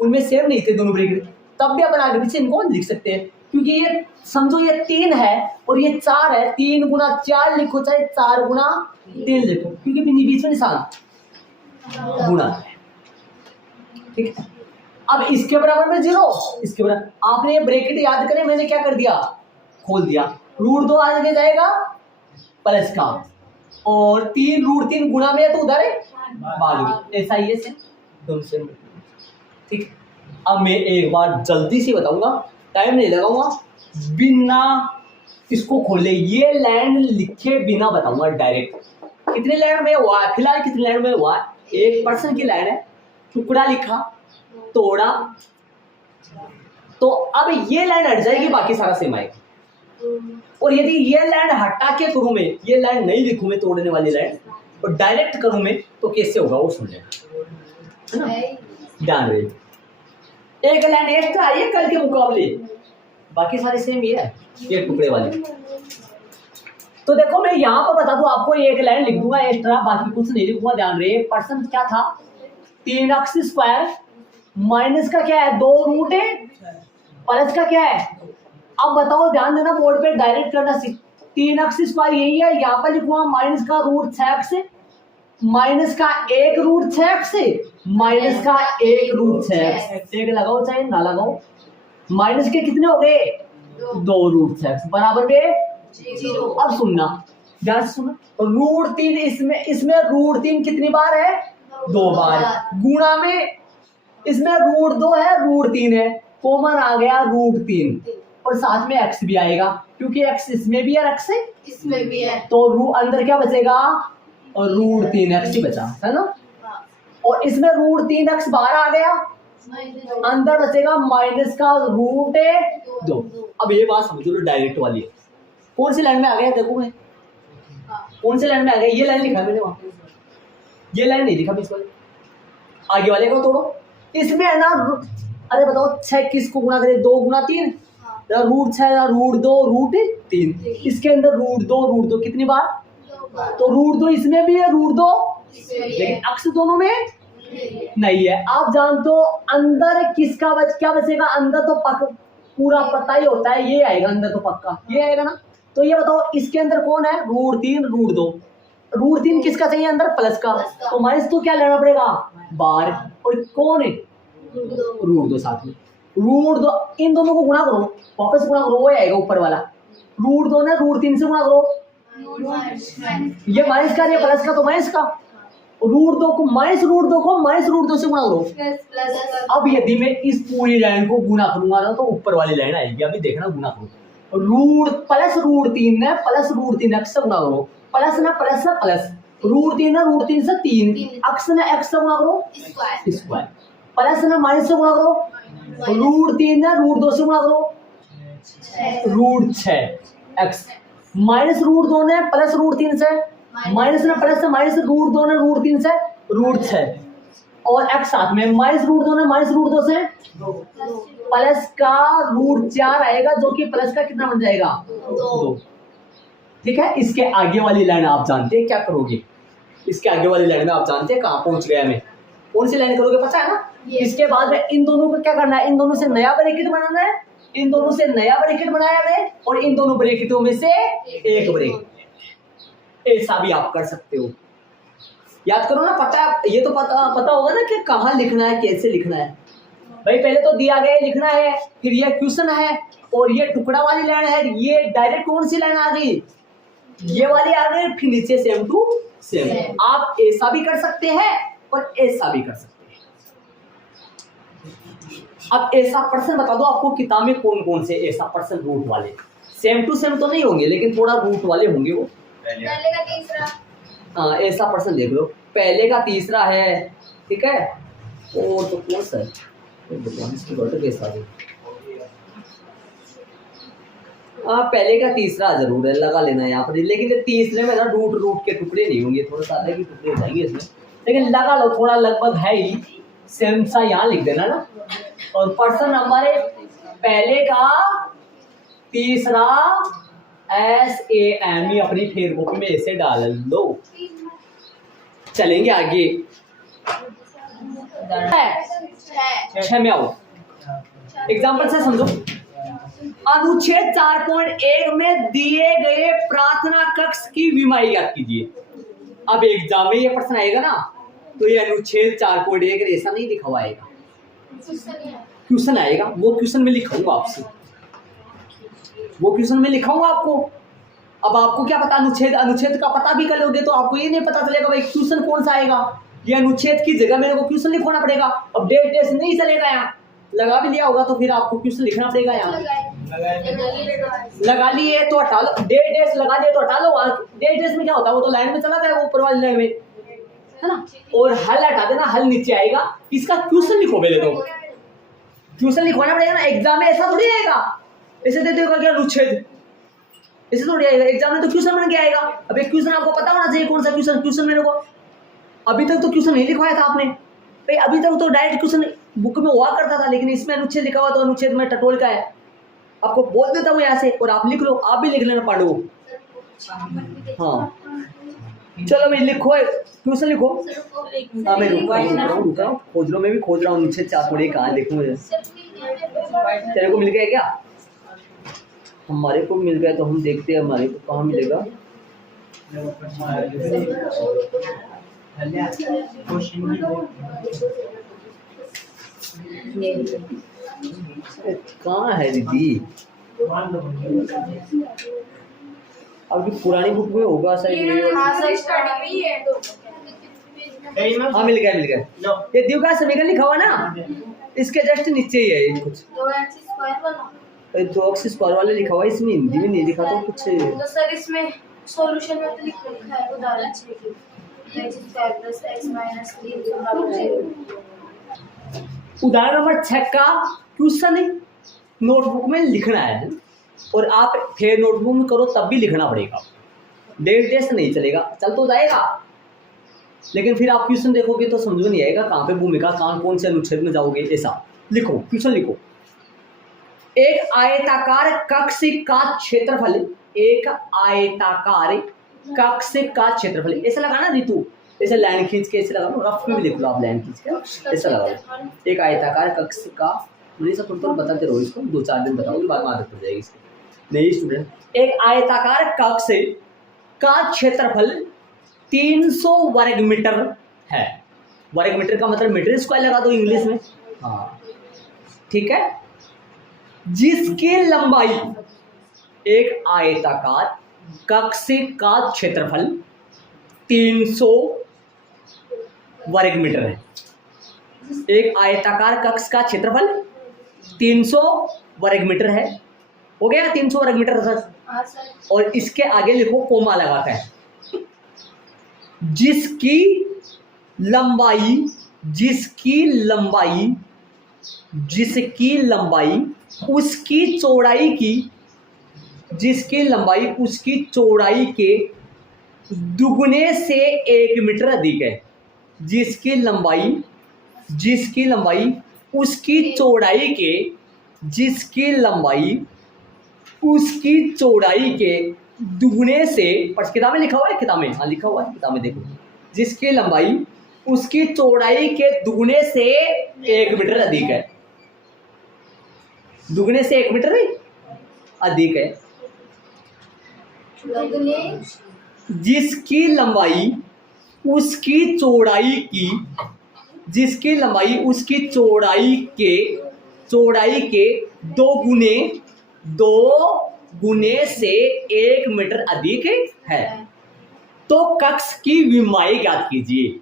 उनमें सेम नहीं थे दोनों ब्रैकेट, तब भी अपन आगे पीछे इनको लिख सकते हैं, क्योंकि ये समझो ये 3 है और ये 4 है, 3 गुना 4 लिखो चाहे 4 गुना 3 लिखो, क्योंकि बीच में निशान गुणा है, ठीक है। अब इसके बराबर में 0, इसके बराबर, आपने ये ब्रैकेट याद करें, मैंने क्या कर दिया, खोल दिया, रूट 2 आगे जाएगा प्लस का, और 3 रूट 3 गुणा में है तो उधर है भाग में, ऐसा ही है दोनों से, ठीक। अब मैं एक बार जल्दी से बताऊंगा, टाइम नहीं लगाऊंगा, बिना इसको खोले, ये लाइन लिखे बिना बताऊंगा डायरेक्ट, कितने लाइन में हुआ है फिलहाल, कितने लाइन में हुआ है, 1% की लाइन है, टुकड़ा लिखा तोड़ा, तो अब ये लाइन हट जाएगी, बाकी सारा सेम आएगा, और यदि ये लाइन हटा के करूं मैं, ये लाइन नहीं लिखूं मैं तोड़ने वाली लाइन, और डायरेक्ट करूं मैं, तो कैसे होगा वो सुन लेना, है ना, ध्यान रहे। एक लाइन एक्स्ट्रा आई है कल के मुकाबले, बाकी सारे सेम ही है ये टुकड़े वाले। तो देखो मैं यहाँ पर बता दूं आपको, एक लाइन लिख दूंगा एक्स्ट्रा, बाकी कुछ नहीं लिखूंगा। ध्यान रहे पर्सन क्या था, 3x² माइनस का क्या है 2 रूट है, प्लस का क्या है। अब बताओ ध्यान देना, बोर्ड पे डायरेक्ट करना। 3x² यही है, यहाँ पर लिखूंगा माइनस का रूट 6x, माइनस का 1 रूट 6x, माइनस का 1 रूट 6x। एक लगाओ चाहे ना लगाओ, माइनस के कितने हो गए 2 रूट 6x बराबर में 0। अब सुनना ध्यान से सुनना, रूट 3 इसमें रूट 3 कितनी बार है 2 बार, गुणा में इसमें रूट 2 है रूट 3 है, कॉमन आ गया रूट 3 और साथ में x भी आएगा क्योंकि x इसमें भी है x इसमें भी है, तो अंदर क्या बचेगा और रूट 3x ही बचा है ना। और इसमें रूट 3x बाहर आ गया, अंदर बचेगा माइनस का रूट 2। अब ये बात समझो लो डायरेक्ट वाली है। कौन सी लाइन में आ गया देखो मैं, कौन सी लाइन में आ गया, ये लाइन लिखा मैंने वहां, ये लाइन नहीं लिखा बीच वाले, आगे वाले को तोड़ो। इसमें है ना, अरे बताओ 6 किसको गुणा करे 2 गुणा 3, रूट 6 रूट 2 रूट 3, इसके अंदर रूट 2 कितनी बार, तो रूट 2 इसमें भी है रूट 2, लेकिन अक्स दोनों में नहीं है। आप जानते हो अंदर किसका क्या बचेगा, अंदर तो पूरा पता ही होता है, ये आएगा अंदर तो पक्का ये आएगा ना। तो ये बताओ इसके अंदर कौन है रूट 3 रूट 2, रूट 3 किसका चाहिए अंदर प्लस का, तो माइनस तो क्या लेना पड़ेगा बार, और कौन है रूट 2 साथ में, रूट 2 इन दोनों को गुणा करो, वापस गुणा करो, वो आएगा ऊपर वाला, रूट 2 ने रूट 3 से गुणा करो, ये माइनस का ये प्लस का, तो माइनस का, रूट 2 को माइनस रूट 2 से गुणा करो। अब यदि मैं इस पूरी लाइन को गुणा करूंगा ना तो ऊपर वाली लाइन आएगी, अभी देखना गुणा करो, रूट प्लस रूट 3 ने प्लस रूट 3 x से गुणा करो, प्लस ना प्लस रूट 3 ना रूट 3 से 3 x ना x से गुणा करो स्क्वायर, प्लस ना माइनस से गुणा करो, रूट 3 ना रूट 2 से गुणा करो रूट 6x, माइनस रूट 2 ने प्लस रूट 3 से, माइनस ना प्लस से माइनस रूट 2 ने रूट 3 से रूट 6, और x साथ में माइनस रूट 2 ने माइनस रूट 2 से प्लस का रूट 4 आएगा, जो कि प्लस का कितना बन जाएगा 2। ठीक है, इसके आगे वाली लाइन आप जानते हैं क्या करोगे, इसके आगे वाली लाइन में आप जानते हैं कहाँ पहुंच गया मैं, कौन सी लाइन करोगे पता है ना। इसके बाद में इन दोनों को क्या करना है, इन दोनों से नया ब्रैकेट बनाना है, इन दोनों से नया ब्रैकेट बनाया है और इन दोनों ब्रैकेटों में से एक ब्रैकेट, ऐसा भी आप कर सकते हो। याद करो ना, पता ये तो पता होगा ना कि कहाँ लिखना है कैसे लिखना है। भाई पहले तो दिया गया लिखना है, फिर ये क्वेश्चन है और ये टुकड़ा वाली लाइन है, ये डायरेक्ट कौन सी लाइन आ गई ये वाली आ गई, फिर नीचे सेम टू सेम। आप ऐसा भी कर सकते हैं और ऐसा भी कर सकते हैं। अब ऐसा पर्सन बता दो आपको किताब में कौन कौन से ऐसा पर्सन रूट वाले, सेम टू सेम तो नहीं होंगे लेकिन थोड़ा रूट वाले होंगे वो। पहले का तीसरा, हाँ ऐसा पर्सन देख लो, पहले का तीसरा है, ठीक है, और तो कौन सा है पहले का तीसरा जरूर है, लगा लेना यहाँ पर, लेकिन तीसरे में ना रूट के टुकड़े नहीं होंगे, थोड़ा सा अलग ही टुकड़े हो जाएंगे इसमें, लेकिन लगा लो थोड़ा लगभग है ही, सेम सा यहाँ लिख देना ना। और पर्सन नंबर पहले का तीसरा SAM अपनी फेसबुक में ऐसे डाल लो। चलेंगे आगे, 6 में आओ, एग्जाम्पल से समझो। अनुच्छेद 4.1 में दिए गए प्रार्थना कक्ष की विमाई याद कीजिए। अब एग्जाम में ये प्रश्न आएगा ना, तो ये अनुच्छेद 4.1 ऐसा नहीं लिखा हुआ आएगा, क्वेश्चन आएगा, वो क्वेश्चन में लिखाऊंगा आपसे, वो क्वेश्चन में लिखाऊंगा आपको। अब आपको क्या पता, अनुच्छेद का पता भी कर लोगे तो आपको ये नहीं पता चलेगा भाई क्वेश्चन कौन सा आएगा, ये अनुच्छेद की जगह मेरे को क्वेश्चन लिखवाना पड़ेगा। अब डेट टेस्ट नहीं चलेगा, यहाँ लगा भी लिया होगा तो फिर आपको क्वेश्चन लिखना पड़ेगा। यहाँ लगा लिए तो हटा लो, डेट टेस्ट लगा दिए तो हटा लो, डेट टेस्ट में क्या होता है वो तो लाइन में चला जाएगा ऊपर वाली लाइन में, है ना। और हल हटा देना, हल नीचे आएगा, इसका क्वेश्चन लिखो पहले, तो क्वेश्चन लिखवाना पड़ेगा ना। एग्जाम में ऐसा थोड़ी आएगा, ऐसे दे देगा क्या अनुच्छेद, ऐसे थोड़ी आएगा, एग्जाम में तो क्वेश्चन बन के आएगा। अब एक क्वेश्चन आपको पता होना चाहिए कौन सा क्वेश्चन मेरे को, अभी तक तो क्वेश्चन नहीं लिखवाया था आपने भाई, अभी तक तो डायरेक्ट क्वेश्चन बुक में हुआ करता था, लेकिन इसमें अनुच्छेद लिखा हुआ तो अनुच्छेद में टटोल का है। आपको बोल देता हूँ यहाँ से और आप लिख लो, आप भी लिख लेना पांडु। हाँ चलो भाई लिखो, ट्यूशन लिखो। हाँ मैं रुक रहा हूँ, खोज लो, मैं भी खोज रहा हूँ अनुच्छेद 4 थोड़ी कहाँ देखूँ मुझे। तेरे को मिल गया क्या? हमारे को मिल गया तो हम देखते हैं हमारे को कहाँ मिलेगा। कहाँ है दीदी? अब पुरानी बुक में होगा शायद। हाँ मिल गया मिल गया। ये द्विघात समीकरण लिखा हुआ ना, इसके जस्ट नीचे ही है ये कुछ। 2x स्क्वायर वाले लिखा हुआ है, इसमें हिंदी में नहीं लिखा तो कुछ। तो सर इसमें सॉल्यूशन में तो लिखा है उदाहरण 6 की उदाहरण नंबर 6 का क्वेश्चन नोटबुक में लिखना है, और आप फिर नोटबुक में करो तब भी लिखना पड़ेगा, डेट से नहीं चलेगा। चल तो जाएगा, लेकिन फिर आप क्वेश्चन देखोगे तो समझ में नहीं आएगा कहाँ पे भूमिका, कहाँ कौन से अनुच्छेद में जाओगे। ऐसा लिखो, क्वेश्चन लिखो। एक आयताकार कक्ष का क्षेत्रफल, एक आयताकार कक्ष का क्षेत्रफल, ऐसा लगाना रितु, ऐसे लाइन खींच के ऐसे लगा, रफ में भी लिख लो आप, लाइन खींच के ऐसा लगा। एक आयताकार कक्ष का, मुझे सब थोड़ा बताते रहो इसको, 2-4 दिन बताओगे, बाद में आदत पड़ जाएगी इसकी। नहीं स्टूडेंट, एक आयताकार कक्ष का क्षेत्रफल 300 वर्ग मीटर है। वर्ग मीटर का मतलब मीटर स्क्वायर लगा दो इंग्लिश में। हाँ ठीक है। जिसकी लंबाई, एक आयताकार कक्ष का क्षेत्रफल 300 वर्ग मीटर है। एक आयताकार कक्ष का क्षेत्रफल 300 वर्ग मीटर है। हो गया 300 वर्ग मीटर सर। और इसके आगे लिखो कोमा लगाता है। जिसकी लंबाई, जिसकी लंबाई, जिसकी लंबाई उसकी चौड़ाई की, जिसकी लंबाई उसकी चौड़ाई के दुगने से 1 मीटर अधिक है। जिसकी लंबाई, जिसकी लंबाई उसकी चौड़ाई के, जिसकी लंबाई उसकी चौड़ाई के दुगने से, पर किताब में लिखा हुआ है, किताब में हाँ लिखा हुआ है, किताब में देखो। जिसकी लंबाई उसकी चौड़ाई के दुगने से 1 मीटर अधिक है। दुगने से 1 मीटर अधिक है। जिसकी लंबाई उसकी चौड़ाई की, जिसकी लंबाई उसकी चौड़ाई के 2 गुने से 1 मीटर अधिक है। तो कक्ष की विमाई ज्ञात कीजिए।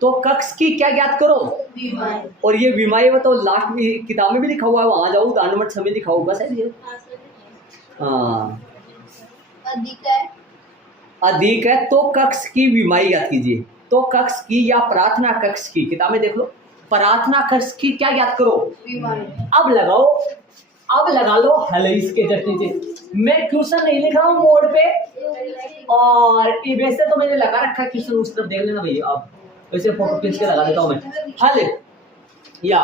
तो कक्ष की क्या ज्ञात करो? विमाई। और ये विमाई बताओ, लास्ट में किताब में भी लिखा हुआ है, वहां जाओ, उदाहरण नंबर 6 में लिखा होगा शायद ये। हाँ अधिक है, अधिक है। तो कक्ष की विमाई ज्ञात कीजिए। तो कक्ष की या प्रार्थना कक्ष की, किताब में देख लो, प्रार्थना कक्ष की क्या ज्ञात करो? विमाई। अब लगाओ, अब लगा लो हल इसके जस्ट नीचे। मैं क्वेश्चन नहीं लिख रहा हूँ बोर्ड पे, और वैसे तो मैंने लगा रखा है क्वेश्चन, उस तरफ देख लेना भैया आप, वैसे फोटो खींच के लगा देता हूँ मैं। हल या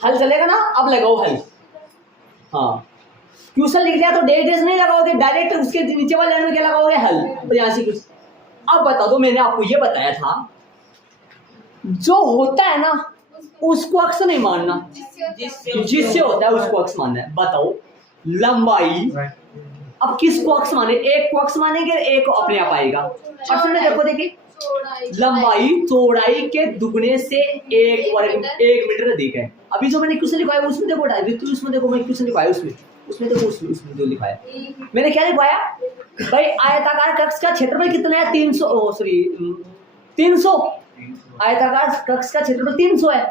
हल चलेगा ना? अब लगाओ हल। हाँ क्वेश्चन लिख लिया तो डेट नहीं लगाओगे, डायरेक्ट उसके नीचे वाले लाइन में क्या लगाओगे? हल। और यहाँ से कुछ अब बता दो, मैंने आपको ये बताया था जो होता है ना उसको अक्स नहीं मानना, जिससे होता है उसको अक्स मानना है। बताओ लंबाई, अब किसको अक्स माने? एक को अक्स मानेंगे, एक को अपने आप आएगा। प्रश्न में देखो, देखिए लंबाई चौड़ाई के दुगने से 1 मीटर अधिक है। अभी जो मैंने क्वेश्चन लिखवाया उसमें देखो, डायरेक्ट उसमें देखो, मैं क्वेश्चन लिखवाया उसमें देखो, उसमें जो लिखवाया मैंने क्या लिखवाया भाई, आयताकार कक्ष का क्षेत्रफल कितना है? 300। आयताकार कक्ष का क्षेत्रफल 300 है,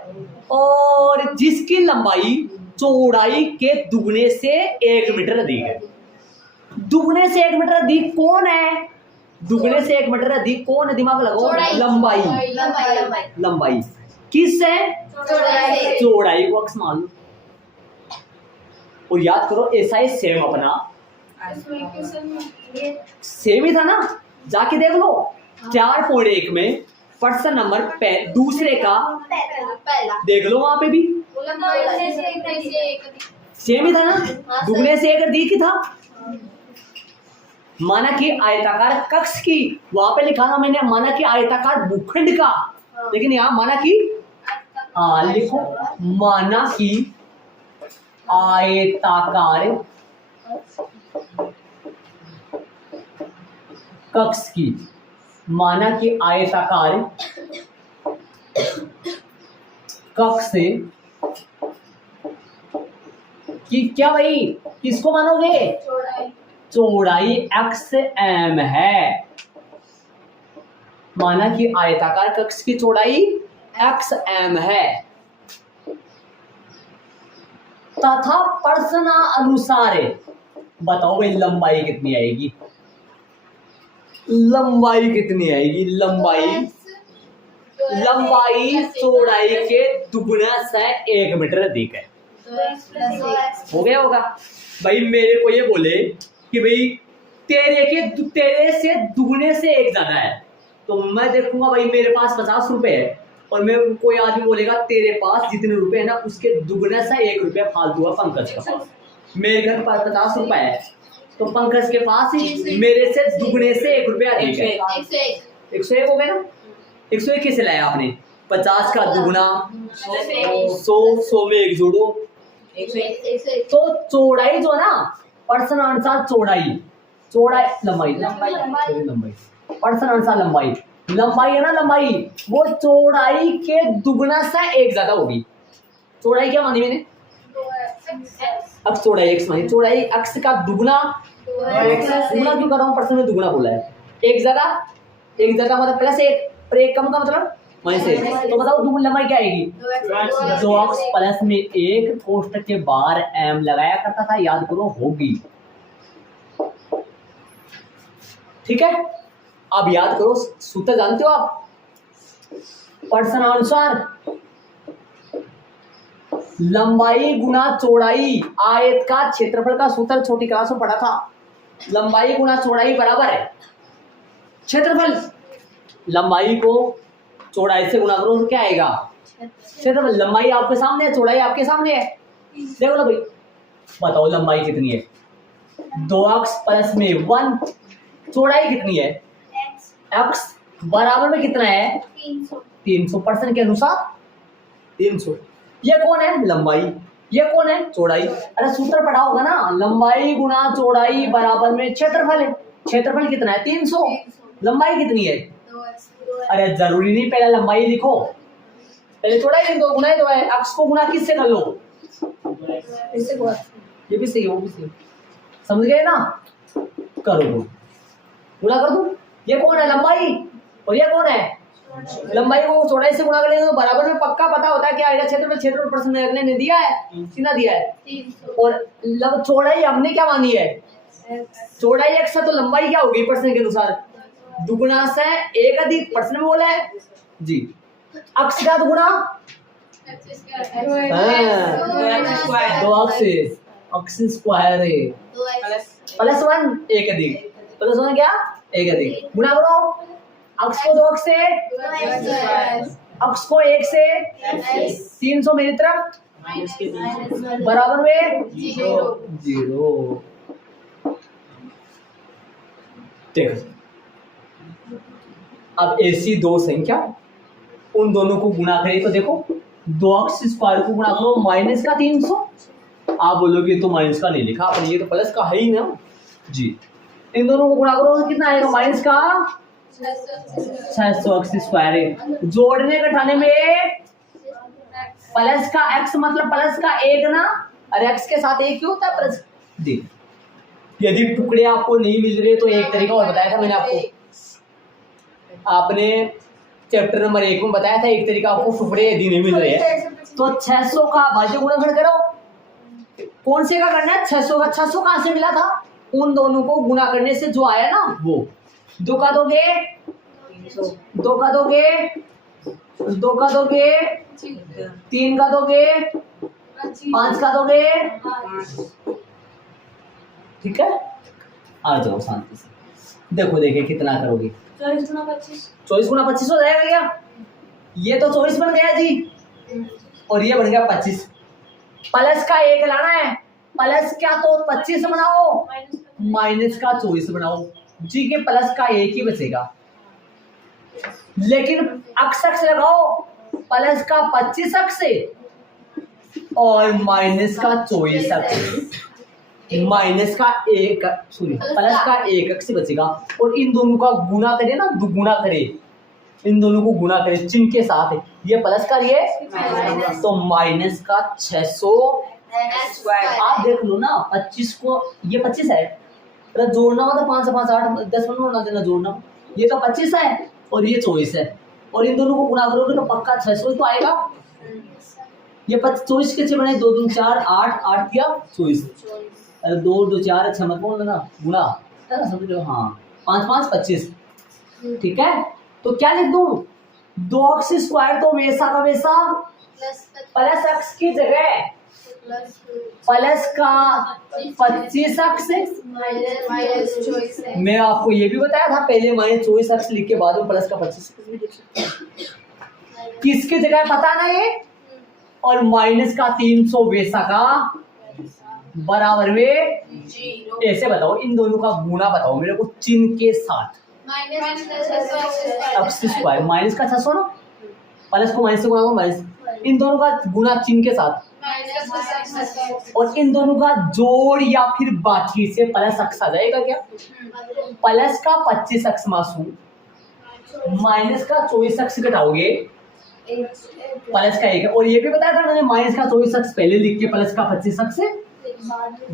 और जिसकी लंबाई चौड़ाई के दुगने से 1 मीटर अधिक है। दुगने से 1 मीटर अधिक कौन है? दुगने से 1 मीटर अधिक कौन है? दिमाग लगाओ। लंबाई। लंबाई किस है? चौड़ाई को अक्स मान लो। और याद करो ऐसा ही सेम अपना सेम ही था ना, जाके देख लो 4.1 में प्रश्न नंबर दूसरे का पहला देख लो, वहां पे भी सेम ही था ना, दुगने से एक अधिक ही था। माना कि आयताकार कक्ष की, वहां पे लिखा था मैंने माना कि आयताकार भूखंड का, लेकिन यहाँ माना कि लिखो माना कि आयताकार कक्ष की, माना कि आयताकार कक्ष से कि क्या भाई किसको मानोगे, चौड़ाई एक्स एम है। माना कि आयताकार कक्ष की चौड़ाई एक्स एम है तथा प्रश्न अनुसार बताओ भाई लंबाई कितनी आएगी, लंबाई कितनी आएगी, लंबाई चौड़ाई के दुगना से 1 मीटर अधिक है। हो गया होगा भाई। मेरे को ये बोले कि भाई तेरे से दुगने से 1 ज्यादा है, तो मैं देखूंगा भाई मेरे पास 50 रुपए है, और मैं कोई आदमी बोलेगा तेरे पास जितने रुपए है ना उसके दुगने से 1 रुपया फालतू है पंकज के पास। मेरे घर पास 50 रुपए है, तो पंकज के पास मेरे से दुगने से 1 रुपया अधिक है। 101 हो गया ना। 101 कैसे लाया आपने, 50 का दुगना 100 में 1 जोड़ो, तो चौड़ाई जो है ना प्रश्न अनुसार चौड़ाई लंबाई प्रश्न अनुसार लंबाई है ना, लंबाई वो चौड़ाई के दुगना से 1 ज्यादा होगी। चौड़ाई क्या मानी मैंने, अक्ष चौड़ाई एक्स मानी, चौड़ाई अक्ष का दुगना क्यों कर रहा हूँ, प्रश्न में दुगना बोला है। 1 ज्यादा मतलब +1, और 1 कम का मतलब -1, तो बताओ दुगनी लंबाई क्या आएगी, 2x प्लस में 1 कोष्टक के बाहर m लगाया करता था, याद करो होगी। ठीक है, अब याद करो सूत्र जानते हो आप, प्रश्नानुसार लंबाई गुना चौड़ाई आयत का क्षेत्रफल का सूत्र छोटी क्लास में पढ़ा था। लंबाई गुना चौड़ाई बराबर है क्षेत्रफल, लंबाई को चौड़ाई से गुना करो तो क्या आएगा क्षेत्रफल। लंबाई आपके सामने है, चौड़ाई आपके सामने है, देखो ना भाई बताओ लंबाई कितनी है, 2x प्लस में 1, चौड़ाई कितनी है x बराबर में कितना है 300 % के अनुसार 300। ये कौन है लंबाई, ये कौन है चौड़ाई। अरे सूत्र पढ़ा होगा ना, लंबाई गुना चौड़ाई बराबर में क्षेत्रफल है, क्षेत्रफल कितना है 300, लंबाई कितनी है। अरे जरूरी नहीं पहले लंबाई लिखो, पहले चौड़ाई लिख दो, गुना ही तो है, x को गुना किससे कर लो, इससे गुना, ये भी सही, वो भी सही, समझ गए ना, करो गुना कर दो। ये कौन है लंबाई और ये कौन है, लंबाई को चौड़ाई से गुणा करेंगे तो बराबर में पक्का पता होता है क्या आएगा, क्षेत्रफल प्रश्न में अगले ने दिया है, कितना दिया है 300, और चौड़ाई हमने क्या मानी है, चौड़ाई x है, तो लंबाई क्या होगी प्रश्न के अनुसार दुगुना से 1 अधिक, प्रश्न में बोला है जी, अक्ष का दुगुना 2x अक्ष स्क्वायर है +1 1 अधिक, +1 क्या 1 अधिक, गुणा करो अक्ष को 2 अक्ष से, अक्ष को 1 से, 300 मेरी तरफ बराबर में 0। देखो अब ऐसी 2 संख्या उन दोनों को गुणा करें तो देखो 2x स्क्वायर को गुणा करो माइनस का 300, आप बोलोगे तो माइनस का नहीं लिखा आपने, ये तो प्लस का है ही ना जी। इन दोनों को गुणा करो तो कितना आएगा, माइनस का 600x स्क्वायर है, जोड़ने घटाने में प्लस का x मतलब प्लस का 1 ना, और x के साथ 1 क्यों होता है प्लस जी। यदि टुकड़े आपको नहीं मिल रहे तो एक तरीका और बताया था मैंने आपको, आपने चैप्टर नंबर 1 में बताया था एक तरीका, आपको टुकड़े यदि नहीं मिल रहे हैं तो 600 का भाज्य गुणनखंड करो। कौन से का करना है 600 का, 600 कहां से मिला था, उन दोनों को गुणा करने से जो आया ना वो, 2 का दोगे 2 का दोगे 2 का दोगे 3 का दोगे 5 का दोगे, ठीक है आ जाओ शांति से। देखो देखिए कितना करोगे, 24 गुना 25। 24 गुना 25 हो जाएगा क्या? ये तो 24 बन गया जी और ये बन गया 25। प्लस का 1 लाना है, प्लस क्या तो 25 बनाओ, माइनस का 24 बनाओ जी के प्लस का 1 ही बचेगा। लेकिन अक्स अक्स लगाओ, प्लस का 25 अक्स और माइनस का 24 अक्स, माइनस का 1 सॉरी प्लस का 1 अक्स बचेगा। और इन दोनों का गुना करे ना, दुगुना करे, इन दोनों को गुना करे चिन्ह के साथ, ये प्लस का ये तो माइनस का 600 स्क्वायर। आप देख लो ना 25 को, ये 25 है तो जोड़ना मतलब 5 से 5 8 10 मिनट होना देना जोड़ना, ये तो 25 है और ये 24 है और इन दोनों को गुना करोगे तो पक्का 600 तो आएगा। ये 24 के 6 बने 2 2 4 8 8 किया 24, अरे 2 2 4 अच्छा मत बोल देना गुना है ना, समझ लो। हाँ 5 5 25 ठीक है। तो क्या लिख दूं, 2 अक्स स्क्वायर तो वैसा का वैसा, प्लस अक्स की जगह प्लस का 25 अक्स। मैं आपको ये भी बताया था पहले माइनस 24 अक्स लिख के बाद में प्लस का 25 भी लिख सकते हैं। किसकी जगह पता ना ये, और माइनस का 300 वैसा का बराबर में ऐसे बताओ, इन दोनों का गुना बताओ मेरे को चिन्ह के साथ। अक्स स्क्वायर माइनस का 600 ना, प्लस को माइनस से गुना करो माइनस, इन दोनों का गुना चिन्ह के साथ और इन दोनों का जोड़ या फिर बाकी से प्लस अक्स आ जाएगा क्या, प्लस का 25 अक्स मासूम माइनस का 24 अक्स घटाओगे प्लस का 1 और ये भी बताया था मैंने माइनस का 24 अक्स पहले लिख के प्लस का 25 अक्स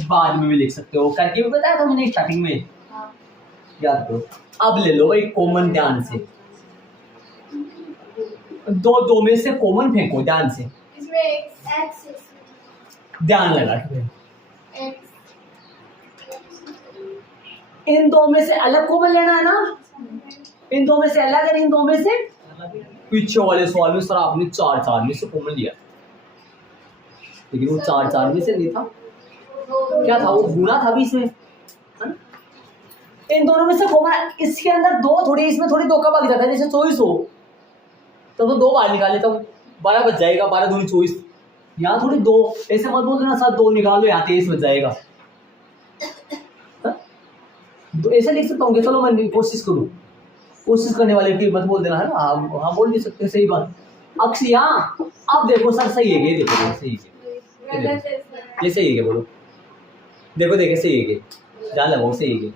बाद में भी लिख सकते हो, करके भी बताया था मैंने स्टार्टिंग में, याद करो। अब ले लो एक कॉमन ध्यान से, दो में से कॉमन फेंको ध्यान से, ध्यान लगा के। इन दो में से अलग कॉमन लेना है ना, इन दो में से अलग है, इन दो में से पीछे वाले सवाल में सर आपने 4 4 में से कॉमन लिया, लेकिन वो 4 4 में से नहीं था, क्या था वो गुना था भी इसमें, है ना? इन दोनों में से कॉमन, इसके अंदर 2 थोड़ी, इसमें थोड़ी 2 का भाग जाता है, जैसे 24 हो तो 2 बाहर निकाले तो 12 बच जाएगा, 12 दूनी 24, यहाँ थोड़ी 2 ऐसे मत बोल देना सर 2 निकालो यहाँ 23 बच जाएगा, तो ऐसे लिख सकता हूँ। चलो मैं कोशिश करूँ, कोशिश करने वाले की मत बोल देना है ना, हाँ बोल नहीं सकते, सही बात। अक्स यहाँ अब देखो सर सही है, ये देखो सही है, ये सही है बोलो, देखो देखे सही है, ध्यान लगाओ सही है,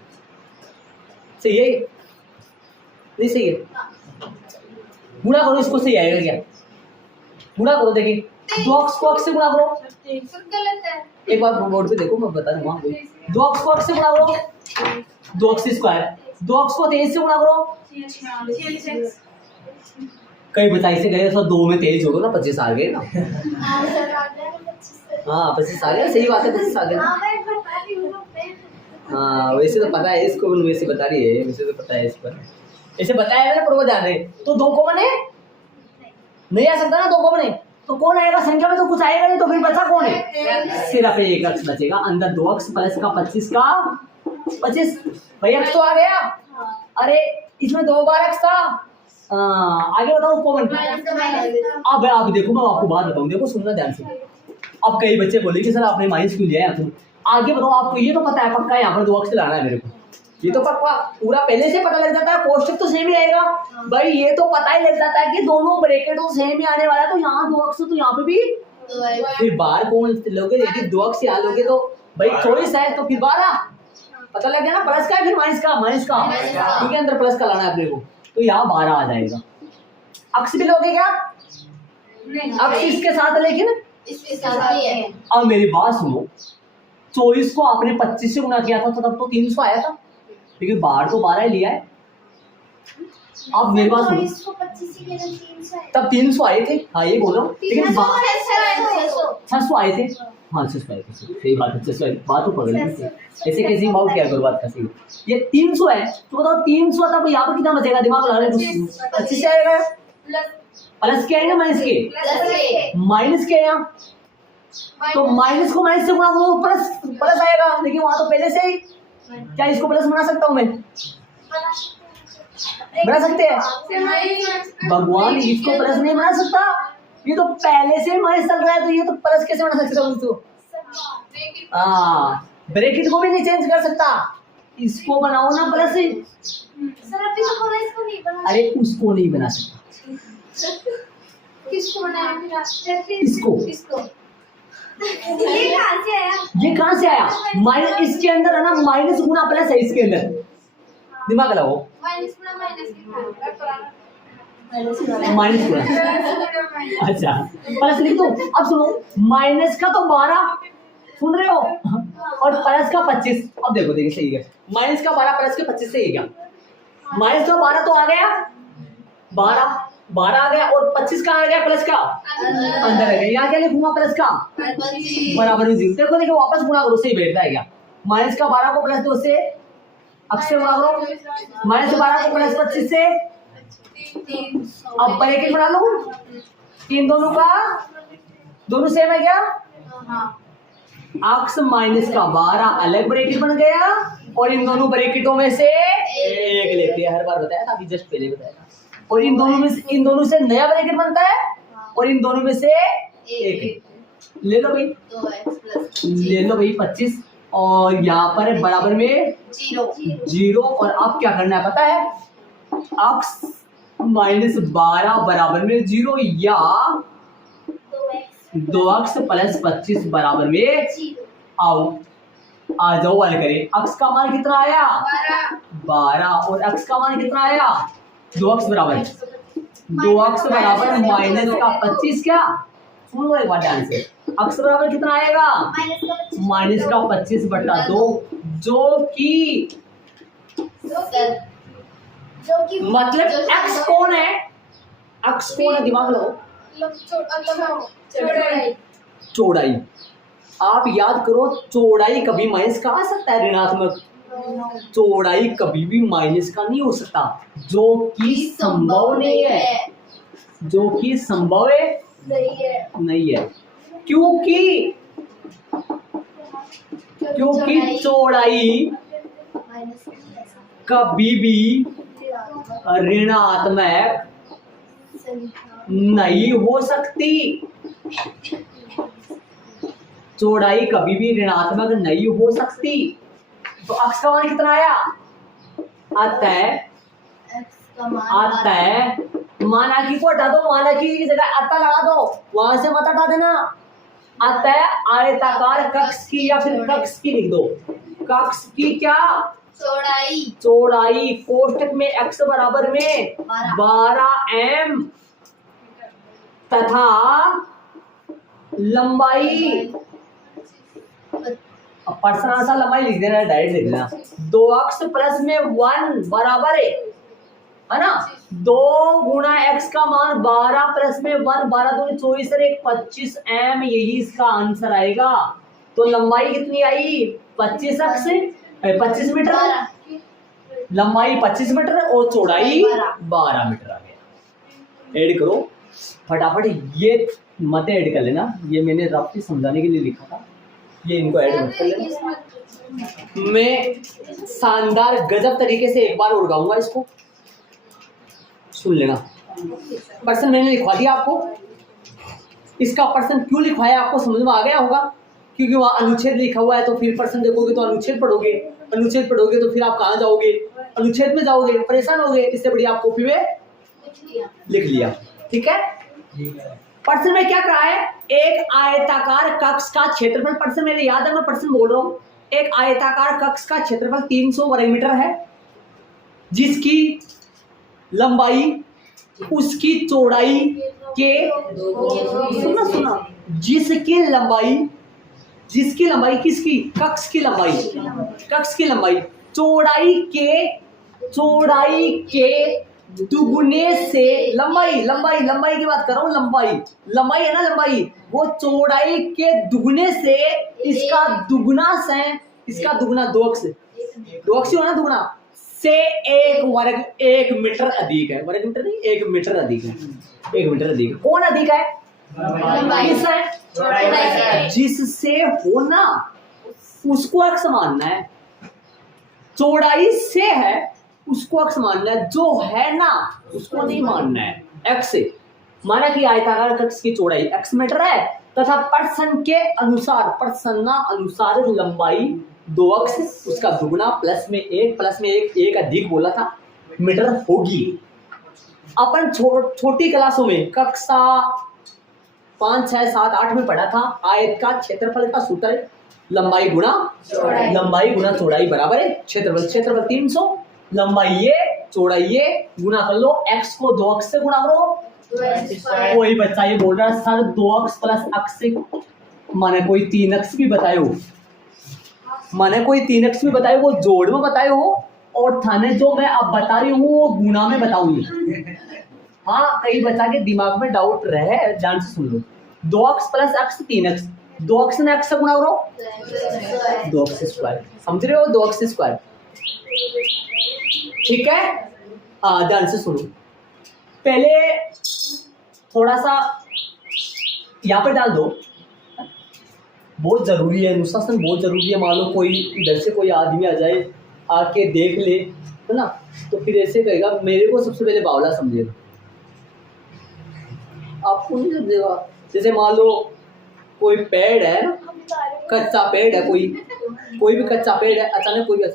सही है नहीं सही है, गुणा करो इसको सही आएगा क्या, गुणा करो देखिए 2 अक्स को अक्स से गुणा करो, एक बार बोर्ड पे देखो मैं बता रहा हूँ, 2 अक्स को अक्स से गुणा करो 2 अक्स स्क्वायर, 2 अक्स को 23 से गुणा करो, कई बताई से गए तो 2 में 23 होगा ना 25 आ गए ना, हाँ 25 आ गया, सही बात है 25 आ गया। हाँ वैसे तो पता है इसको, वैसे बता रही है, वैसे तो पता है इस पर, ऐसे बताया है ना पूर्व जान रहे, तो 2 कॉमन है नहीं आ सकता ना, 2 कॉमन है तो कौन आएगा, संख्या में तो कुछ आएगा नहीं, तो फिर बचा कौन है, सिर्फ 1 अक्स बचेगा, अंदर 2 अक्स प्लस का 25 का 25 भाई अक्स तो आ गया, अरे इसमें 2 बार अक्स था, आगे बताओ कॉमन। अब देखो मैं आपको बात बताऊं, देखो सुनना ध्यान से। अब कई बच्चे बोले कि सर आपने माइनस क्यों लिया है, तुम आगे बताओ, आपको ये तो पता है पक्का यहाँ पर 2 अक्स लाना है मेरे को, ये तो पक्का पूरा पहले से पता लग जाता है, कोष्टक तो सेम ही आएगा भाई, ये तो पता ही लग जाता है कि दोनों ब्रैकेट तो सेम ही आने वाला है, तो यहाँ 2 अक्स तो यहाँ पे भी, फिर बाहर कौन लोगे, यदि 2 अक्स यहाँ लोगे तो भाई 24 है तो फिर 12 पता लग गया ना, प्लस का है फिर माइनस का ठीक है, अंदर प्लस का लाना है अपने को, तो यहाँ 12 आ जाएगा। अक्स भी लोगे क्या, अक्स इसके साथ, लेकिन अब मेरी बात सुनो, 24 को आपने 25 से गुना किया था तो तब तो 300 आया था, लेकिन बाहर तो 12 लिया है। अब मेरे पास तब 300 आए थे, हाँ ये बोलो, लेकिन 600 आए थे, हाँ 600 आए थे, सही बात है 600 बात तो पकड़ ली, ऐसे कैसी बात क्या करो बात का, ये 300 है तो बताओ 300 तब यहाँ पर कितना बचेगा, दिमाग लगा रहे 25 आएगा, प्लस के आएगा माइनस के, माइनस के यहाँ तो माइनस को माइनस से गुणा करो प्लस आएगा, लेकिन वहां तो पहले से ही, क्या इसको प्लस बना सकता हूँ मैं, बना सकते हैं? भगवान इसको प्लस नहीं बना सकता, ये तो पहले से माइनस चल रहा है, तो ये तो प्लस कैसे बना सकता है उसको? हाँ, ब्रैकेट को भी नहीं चेंज कर सकता, इसको बनाओ ना प्लस। सर अभी तो बोला इसको नहीं बना। अरे उसको नहीं बना सकता, किसको बनाया फिर आप? इसको। ये कहाँ से आया? ये कहाँ से आया? माइनस, इसके अंदर है ना, माइनस गुना प्लस है इसके अंदर, दिमाग लगाओ। माइनस गुना माइनस माइनस गुना, अच्छा प्लस लिख दो। अब सुनो, माइनस का तो 12 सुन रहे हो, और प्लस का 25। अब देखो देखिए सही है, माइनस का 12 प्लस के 25 सही है क्या? माइनस का 12 तो आ गया, 12 आ गया, और 25 का आ गया प्लस का अंदर आ गया। यहाँ क्या लिखूंगा? प्लस का बराबर में 0। देखो देखो वापस गुणा करो, सही बैठता है क्या? माइनस का 12 को प्लस 2 से अक्स से गुणा करो, माइनस 12 को प्लस 25 से। अब ब्रैकेट बना लो, इन दोनों का, दोनों सेम है क्या? अक्स माइनस का 12 अलग ब्रैकेट बन गया, और इन दोनों ब्रैकेटों में से एक लेते हैं, हर बार बताया था, अभी जस्ट पहले बताया था। और इन दोनों से नया ब्रैकेट बनता है, और इन दोनों में से एक ले लो भाई, ले लो भाई 25, और यहाँ पर बराबर में 0। और अब क्या करना है पता है? अक्स माइनस 12 बराबर में 0, या 2x प्लस 25 बराबर में आओ, आ जाओ वाले करें। अक्स का मान कितना आया? 12, और x का मान कितना आया? 2x बराबर 2x बराबर माइनस का 25। क्या सुन लो एक बार ध्यान से, x बराबर कितना आएगा? माइनस का 25 बटा 2, जो कि मतलब x कौन है? x कौन है? दिमाग लो, चौड़ाई। आप याद करो, चौड़ाई कभी माइनस का आ सकता है? ऋणात्मक चौड़ाई कभी भी माइनस का नहीं हो सकता, जो कि संभव नहीं है, जो कि संभव नहीं है। क्योंकि चौड़ाई कभी भी ऋणात्मक नहीं हो सकती, चौड़ाई कभी भी ऋणात्मक नहीं हो सकती। तो अक्स का मान कितना आया? अतः माना की को हटा दो, माना की जगह अतः लगा दो, वहां से मत हटा देना। अतः आयताकार कक्ष की, या फिर कक्ष की लिख दो, कक्ष की क्या? चौड़ाई कोष्टक में x बराबर में 12m तथा लंबाई, पर्सन आंसर लंबाई लिख देना, डायरेक्ट लिख देना। 2x प्लस में 1 बराबर है ना, 2 गुना x का मान 12 प्लस में 1, 12 दूनी 24 और 1 25m, यही इसका आंसर आएगा। तो लंबाई कितनी आई? 25 मीटर, लंबाई 25 मीटर और चौड़ाई 12 मीटर आ गया। ऐड करो फटाफट, ये मत ऐड कर लेना, ये मैंने रफ्ती समझाने के लिए लिखा था, ये इनको ऐड मत कर लेना। मैं शानदार गजब तरीके से एक बार और गाऊंगा, इसको सुन लेना। पर्सन मैंने लिखवा दिया आपको, इसका पर्सन क्यों लिखवाया आपको समझ में आ गया होगा, क्योंकि वहां अनुच्छेद लिखा हुआ है, तो फिर पर्सन देखोगे तो अनुच्छेद पढ़ोगे, अनुच्छेद पढ़ोगे तो फिर आप कहाँ जाओगे? अनुच्छेद में जाओगे, परेशान होगे। इससे बढ़िया आप कॉपी में लिख लिया, ठीक है। पर्सन में क्या कहा है? एक आयताकार कक्ष का क्षेत्रफल, पर्सन मेरे याद है, मैं पर्सन बोल रहा हूँ। एक आयताकार कक्ष का क्षेत्रफल 300 वर्ग मीटर है, जिसकी लंबाई उसकी चौड़ाई के सुना जिसकी लंबाई किसकी? कक्ष की लंबाई, कक्ष की लंबाई चौड़ाई के दुगुने से, लंबाई की बात कर रहा हूँ, लंबाई है ना, लंबाई वो चौड़ाई के दुगुने से इसका दुगुना से, इसका दुगुना 2x हो ना, दुगुना से 1 मीटर अधिक है। वर्ग मीटर नहीं, 1 मीटर अधिक है, 1 मीटर अधिक। कौन अधिक है? जिससे होना उसको x मानना है, चौड़ाई से है उसको अक्स मानना है, जो है ना उसको नहीं मानना है। एक्स से माना कि आयताकार कक्ष की चौड़ाई एक्स मीटर है तथा प्रश्न के अनुसार प्रश्नानुसार लंबाई 2 अक्स उसका दुगुना प्लस में एक अधिक बोला था मीटर होगी। अपन छोटी क्लासों में कक्षा 5, 6, 7, 8 में पढ़ा था आयत का क्षेत्रफल का सूत्र लंबाई गुना चौड़ाई बराबर है क्षेत्रफल 300, लंबाई ये चौड़ाई ये, गुना कर लो एक्स को 2 अक्स से गुना करो। कोई बच्चा ये बोल रहा है सर 2 अक्स प्लस अक्स से माने कोई 3 अक्स भी बताए वो जोड़ में बताए हो, और थाने जो मैं अब बता रही हूँ वो गुना में बताऊंगी। हाँ, कई बच्चा के दिमाग में डाउट रहे, ध्यान से सुन लो। 2 अक्स प्लस अक्स 3 अक्स, 2 अक्स ने अक्स से गुना करो 2 अक्स स्क्वायर, समझ रहे हो 2 अक्स स्क्वायर, ठीक है। हाँ, ध्यान से सुनो, पहले थोड़ा सा यहाँ पे डाल दो, बहुत जरूरी है, अनुशासन बहुत जरूरी है। मान लो कोई इधर से कोई आदमी आ जाए आके देख ले, है ना, तो फिर ऐसे कहेगा मेरे को सबसे पहले बावला समझेगा, आपको नहीं समझेगा। जैसे मान लो कोई पेड़ है, कच्चा पेड़ है, कोई भी कच्चा पेड़ है, अचानक कोई भी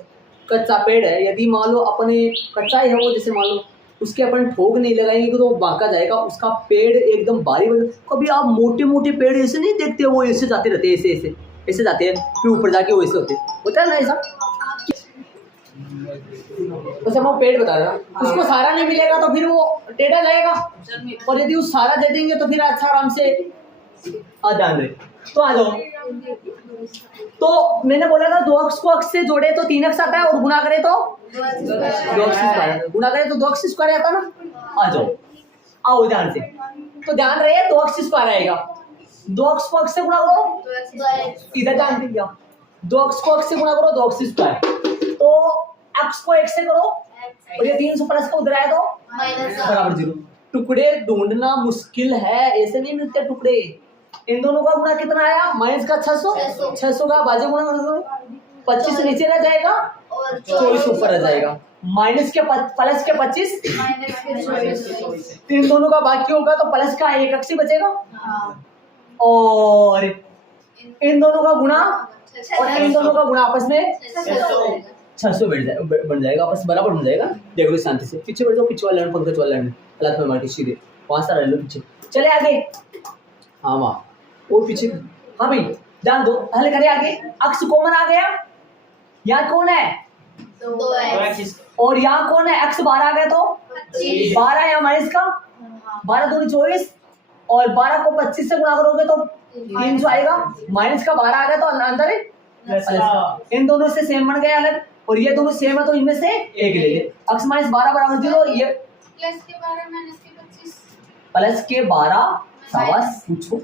कच्चा पेड़ है, यदि मान लो अपने कच्चा ही है वो, जैसे मान लो उसके अपन ठोक नहीं लगाएंगे तो वो बांका जाएगा, उसका पेड़ एकदम भारी बन। कभी आप मोटे मोटे पेड़ ऐसे नहीं देखते, वो ऐसे जाते रहते हैं, ऐसे जाते हैं, फिर ऊपर जाके वो ऐसे होता है ना ऐसा। तो सब वो पेड़ बता रहा, उसको सारा नहीं मिलेगा तो फिर वो टेढ़ा जाएगा, और यदि वो सारा दे देंगे तो फिर अच्छा आराम से आ जाए। तो आ जाओ, तो मैंने बोला था 2 अक्स को अक्स से जोड़े तो 3 अक्स आता है, और गुना करे तो 2 अक्स स्क्वायर, गुना करे तो 2 अक्स स्क्वायर आता ना। आ जाओ, आओ ध्यान से, तो ध्यान रहे 2 अक्स स्क्वायर आएगा, 2 अक्स को अक्स से गुना करो, इधर ध्यान दीजिए, 2 अक्स को अक्स से गुना करो 2 अक्स स्क्वायर, तो अक्स को 1 से करो, और ये 300 प्लस का उधर आया तो बराबर 0। टुकड़े ढूंढना मुश्किल है, ऐसे नहीं मिलते टुकड़े। इन दोनों का गुना कितना आया, माइनस का 600 का बाजू गुना 25 नीचे रह जाएगा और 24 ऊपर रह जाएगा, माइनस के प्लस के 25 इन दोनों का बाकी होगा तो प्लस का 1 अक्स ही बचेगा, और इन दोनों का गुना और इन दोनों का गुना आपस में 600 बन जाएगा, आपस बराबर बन जाएगा। देख लो शांति से, पीछे बैठ जाओ, पीछे वाले पंकज वाले हालत में मार्टी सीधे 5 साल रह लो पीछे, चले आगे। हाँ वहाँ और पीछे, हाँ भाई ध्यान दो, हल करे आगे। अक्स कॉमन आ गया, यहाँ कौन है 2 और यहाँ कौन है, एक्स 12 आ गया तो 12 या माइनस का 12 दूनी 24, और 12 को 25 से गुणा करोगे तो 300 आएगा, माइनस का 12 आ गया तो अंदर है प्लस का। इन दोनों से सेम बन गया अलग, और ये दोनों सेम है तो इनमें से एक ले ले। अक्स माइनस 12 बराबर 0, ये प्लस के 12 माइनस के 25, प्लस के 12 शाबाश पूछो,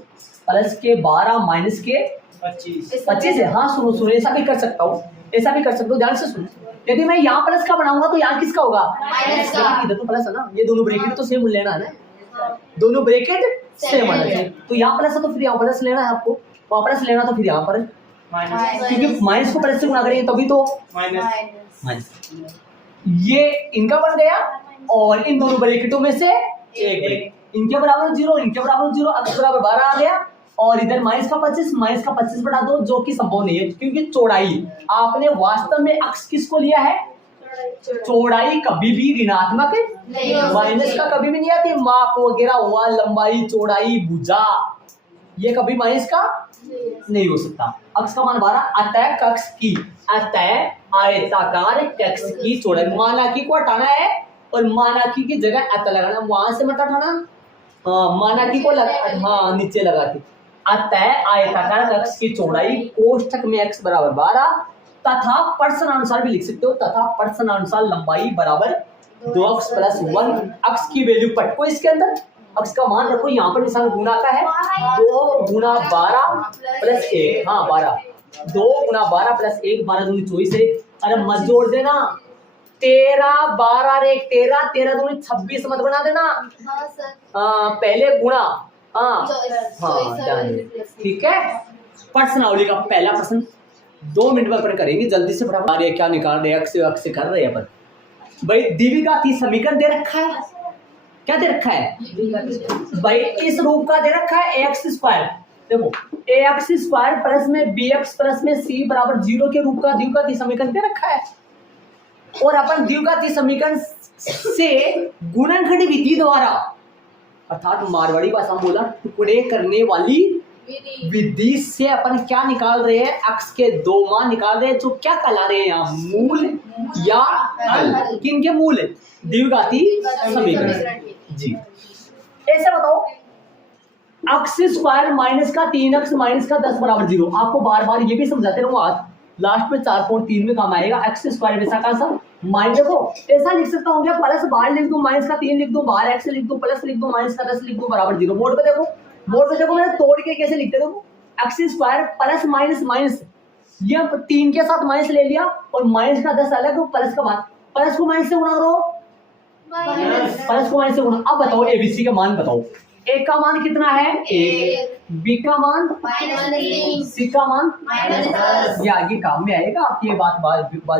प्लस के 12 माइनस के 25 है। हाँ सुनो, ऐसा भी कर सकता हूँ, ध्यान से सुनो। यदि मैं यहाँ प्लस का बनाऊंगा तो यहाँ किसका होगा, माइनस का। इधर तो प्लस है ना, ये दोनों ब्रैकेट तो सेम लेना है ना, दोनों ब्रैकेट सेम आना चाहिए। तो यहाँ प्लस है तो फिर यहाँ प्लस लेना है आपको, वहाँ प्लस लेना तो फिर यहाँ पर, क्योंकि माइनस को प्लस से गुणा करेंगे तभी तो माइनस। ये इनका बन गया, और इन दोनों ब्रैकेटों में से एक, इनके बराबर 0, इनके बराबर 0, अक्स बराबर 12 आ गया, और इधर माइनस का 25 बढ़ा दो, जो कि संभव नहीं है क्योंकि चौड़ाई, आपने वास्तव में अक्स किसको लिया है, चौड़ाई कभी भी ऋणात्मक माइनस का कभी भी नहीं आती। माप वगैरह हुआ, लंबाई चौड़ाई भुजा, ये कभी माइनस का नहीं हो सकता। अक्स का मान 12, अतः कक्ष की, अतः आयताकार कक्ष की चौड़ाई, मानाकी को हटाना है और मानाकी की जगह अतः लगाना, वहां से मत हटाना, मानाकी को हाँ नीचे लगा के। अतः आयताकार कक्ष की चौड़ाई कोष्ठक में x बराबर 12 तथा प्रश्नानुसार भी लिख सकते हो, तथा प्रश्नानुसार लंबाई बराबर 2x प्लस 1। अक्स की वैल्यू पटको इसके अंदर, अक्स का मान रखो, यहाँ पर निशान गुना का है, 2 गुना 12 प्लस 1, हाँ 12, 2 गुना 12 प्लस 1, 12 दूनी 24 है। अरे मत जोड़ देना, 13 12 रे 13, 13 दूनी 26 मत बना देना, पहले गुणा, हाँ ठीक है। प्रश्नावली का पहला प्रश्न 2 मिनट में अपन करेंगे, जल्दी से फटाफट। क्या निकाल रहे, अक्स से कर रहे हैं अपन, भाई द्विघाती समीकरण दे रखा है, क्या दे रखा है भाई, इस रूप का दे रखा है एक्स स्क्वायर, देखो एक्स स्क्वायर प्लस में बी एक्स प्लस में सी बराबर 0 के रूप का द्विघाती समीकरण दे रखा है। और अपन द्विघाती समीकरण से गुणनखंड विधि द्वारा, अर्थात मारवाड़ी भाषा में बोला टुकड़े करने वाली विधि से अपन क्या निकाल रहे हैं, एक्स के दो मान निकाल रहे हैं, जो क्या कहला रहे हैं यहाँ, मूल या हल। किनके मूल? द्विघाती समीकरण जी। ऐसे बताओ, एक्स स्क्वायर माइनस का 3x माइनस का 10 बराबर 0। आपको बार बार ये भी समझाते रहूंगा, लास्ट में 4.3 में काम आएगा। एक्स स्क्वायर वैसा का सा माइनस, देखो ऐसा लिख सकता हूँ क्या, प्लस बाहर लिख दूं, माइनस का 3 लिख दूं, बाहर एक्स लिख दूं, प्लस लिख दूं, माइनस का 10 लिख दूं, बराबर 0। बोर्ड पे देखो, बोर्ड पे देखो, मैंने तोड़ के कैसे लिखते देखो, x square plus minus minus, ये 3 के साथ माइनस ले लिया और माइनस का 10 अलग, प्लस का बाद, प्लस को माइनस से गुणा करो, प्लस को माइनस से गुणा। अब बताओ एबीसी का मान बताओ, ए का मान कितना है 1, बी का मान -3, सी का मान -10। ये आगे काम में आएगा, आपकी ये बात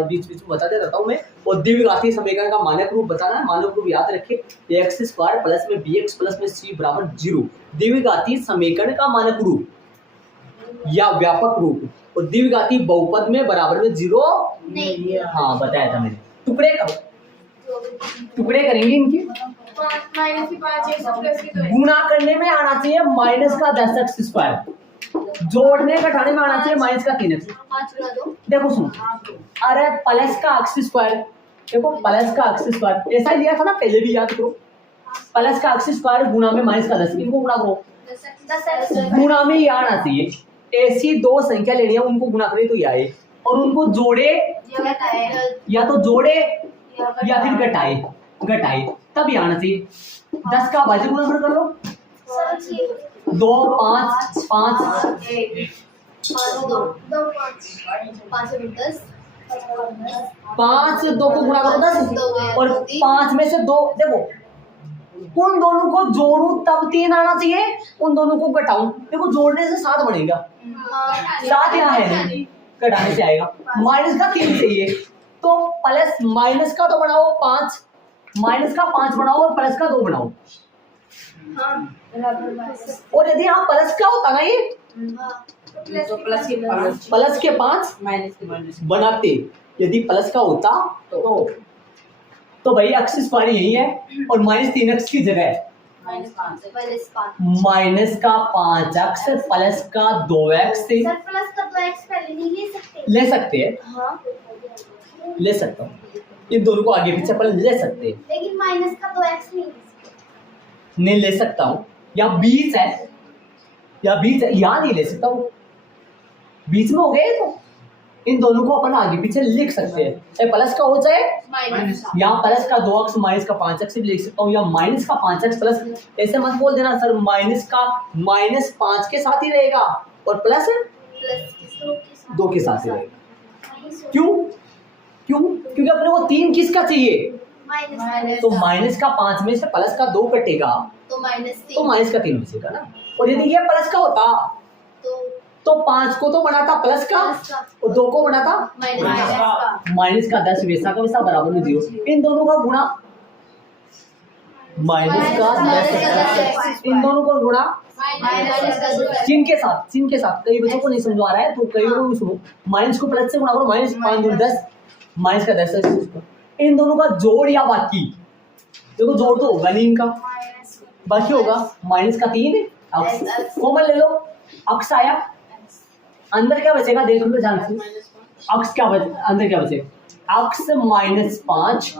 बीच बीच में बताते रहता हूँ मैं। और द्विघाती समीकरण का मानक रूप बताना है, मानक रूप याद रखिए, एक्स स्क्वायर प्लस में बी एक्स प्लस में सी बराबर 0, द्विघाती समीकरण का मानक रूप या व्यापक रूप। और द्विघाती बहुपद में बराबर में 0 नहीं, हाँ बताया था मैंने। टुकड़े करो, टुकड़े करेंगे इनके, गुणा करने में आना चाहिए माइनस का 10x स्क्वायर, जोड़ने घटाने में आना चाहिए माइनस का 3x। देखो सुनो, अरे प्लस का एक्स स्क्वायर, देखो प्लस का एक्स स्क्वायर ऐसा लिया था ना पहले भी, याद करो, प्लस का एक्स स्क्वायर गुणा में माइनस का 10, इनको गुणा करो, गुणा में ये आना चाहिए। ऐसी दो संख्या लेनी है, उनको गुणा करे तो ये आए, और उनको जोड़े या तो जोड़े या फिर घटाए तब ये आना चाहिए। 10 का भाज्य गुणनफल कर लो, 2 5 5 5 2 को गुणा करो 10, और 5 में से 2, देखो उन दोनों को जोड़ू तब 3 आना चाहिए, उन दोनों को घटाऊं, देखो जोड़ने से 7 बनेगा, 7 यहाँ है, घटाने से आएगा, माइनस का 3 चाहिए, तो प्लस माइनस का तो बनाओ 5, माइनस का 5 बनाओ और प्लस का 2 बनाओ। और यदि यहाँ प्लस का होता ना ये प्लस के 5 माइनस बनाते, यदि प्लस का होता तो भाई एक्स स्क्वायर यही है और -3x की जगह है माइनस का 5x प्लस का 2x प्लस का 2x पहले नहीं ले सकते हैं, ले सकता हूँ, इन दोनों को आगे पीछे पर ले सकते हैं, लेकिन माइनस का 2x नहीं ले सकता हूँ, या बीच है, या बीच है, यहाँ नहीं ले सकता हूँ, बीच में हो गए, तो इन दोनों को अपन आगे पीछे लिख सकते हैं, चाहे प्लस का हो चाहे यहाँ प्लस का 2x माइनस का 5x भी लिख सकता हूँ, या माइनस का 5x प्लस, ऐसे मत बोल देना सर माइनस का -5 के साथ ही रहेगा और प्लस 2 के साथ ही रहेगा। क्यों? क्योंकि अपने को 3 किसका चाहिए, तो माइनस का 5 में से प्लस का 2 कटेगा तो माइनस का 3 बचेगा ना। और यदि ये प्लस का होता तो 5 को तो बनाता प्लस का और 2 को बनाता माइनस का 10, वैसा का वैसा बराबर में 0, इन दोनों का गुणा माइनस का 10, इन दोनों को गुणा चिन्ह के साथ। कई बच्चों को नहीं समझ आ रहा है तो कई लोग सुनो, माइनस को प्लस से गुणा करो, -5 × 10 माइनस का 10, इन दोनों का जोड़ या बाकी, देखो जोड़ तो होगा नहीं इनका, बाकी होगा माइनस का 3 कॉमन ले लो, अक्स आया, अंदर क्या बचेगा देख लो ध्यान से, अक्स क्या अंदर क्या बचेगा, अक्स -5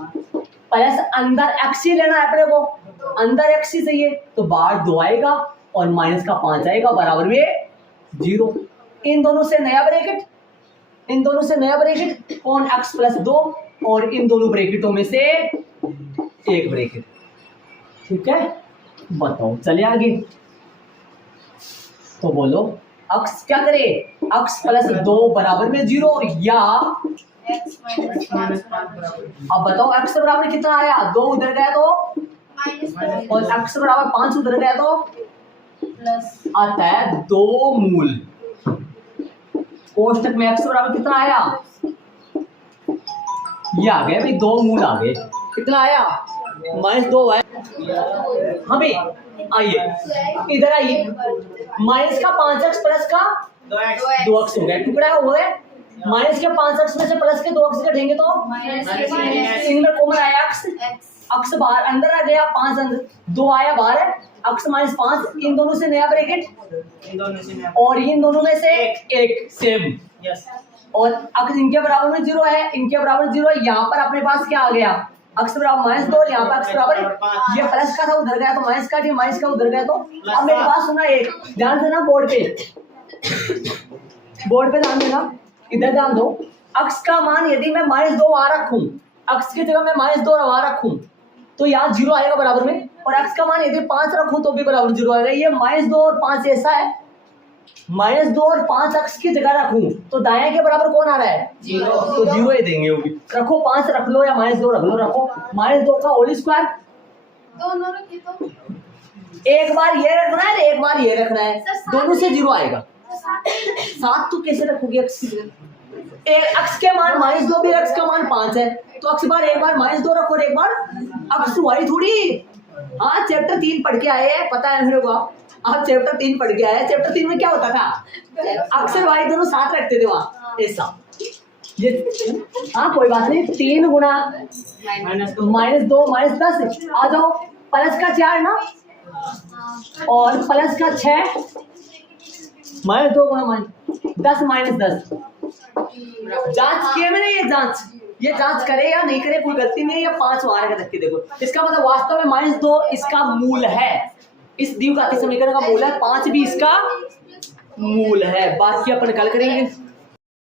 प्लस अंदर एक्स ही लेना है अपने को, अंदर एक्स ही चाहिए तो बाहर 2 आएगा और माइनस का 5 आएगा बराबर में 0। इन दोनों से नया ब्रैकेट कौन, x + 2, और इन दोनों ब्रैकेटों में से एक ब्रैकेट, ठीक है। बताओ चले आगे, तो बोलो x क्या करे, x + 2 बराबर में 0, या अब बताओ x बराबर कितना आया, 2 उधर गया तो और x बराबर 5 उधर गया तो आता है 2 मूल। कोष्टक में x बराबर कितना आया, ये आ गए भाई, 2 मूल आ गए। कितना आया? -2 आया। हमें आइए इधर आइए, माइनस का 5x प्लस का 2x हो गया, टुकड़ा हो गया। माइनस के 5x में से प्लस के 2x कटेंगे तो इनमें कॉमन आया x बाहर, अंदर आ गया 5 अंदर, 2 आया बाहर है, x माइनस 5, इन दोनों से नया ब्रैकेट और इन दोनों में से एक सेम, और x इनके बराबर में 0 है, इनके बराबर 0 है। यहाँ पर अपने पास क्या आ गया? x बराबर -2 और यहाँ पर x बराबर, ये प्लस का था उधर गया तो माइनस का, ये माइनस का उधर गया तो। अब मेरी बात सुना, एक ध्यान देना बोर्ड पे ध्यान देना, इधर ध्यान दो। x का मान यदि मैं -2 वहां रखूं, x की जगह मैं -2 वहां रखूं तो यहाँ 0 आएगा बराबर में, और x का मान यदि 5 रखूं तो भी बराबर 0 आएगा। ये -2 और 5 ऐसा है, -2 और 5 x की जगह रखूं तो दाएं के बराबर कौन आ रहा है? 0, तो 0 ही देंगे वो भी। रखो 5 रख लो या -2 रख लो, रखो -2 का होल स्क्वायर, दोनों रखे तो एक बार ये रखना है, एक बार ये रखना है, दोनों से 0 आएगा। 7 तो कैसे रखोगे x की जगह? x के मान -2 भी, x का मान 5 है, तो x बार एक बार -2 रखो और एक बार x वाली थोड़ी। हाँ चैप्टर 3 पढ़ के आए हैं, पता है मेरे को, आप चैप्टर 3 पढ़ के आए। चैप्टर 3 में क्या होता था? x और y दोनों साथ रखते थे वहाँ, ऐसा ये। हाँ कोई बात नहीं, 3 गुना -2 -10 आ जाओ, प्लस का 4 ना और प्लस का 6, -2 गुना -10 -10। जांच किए मैंने, ये जांच करे या नहीं करे कोई गलती नहीं है। ये 5 वार का रख के देखो, इसका मतलब वास्तव में -2 इसका मूल है, इस द्विघाती समीकरण का मूल है, 5 भी इसका मूल है। बाकी अपन कल करेंगे।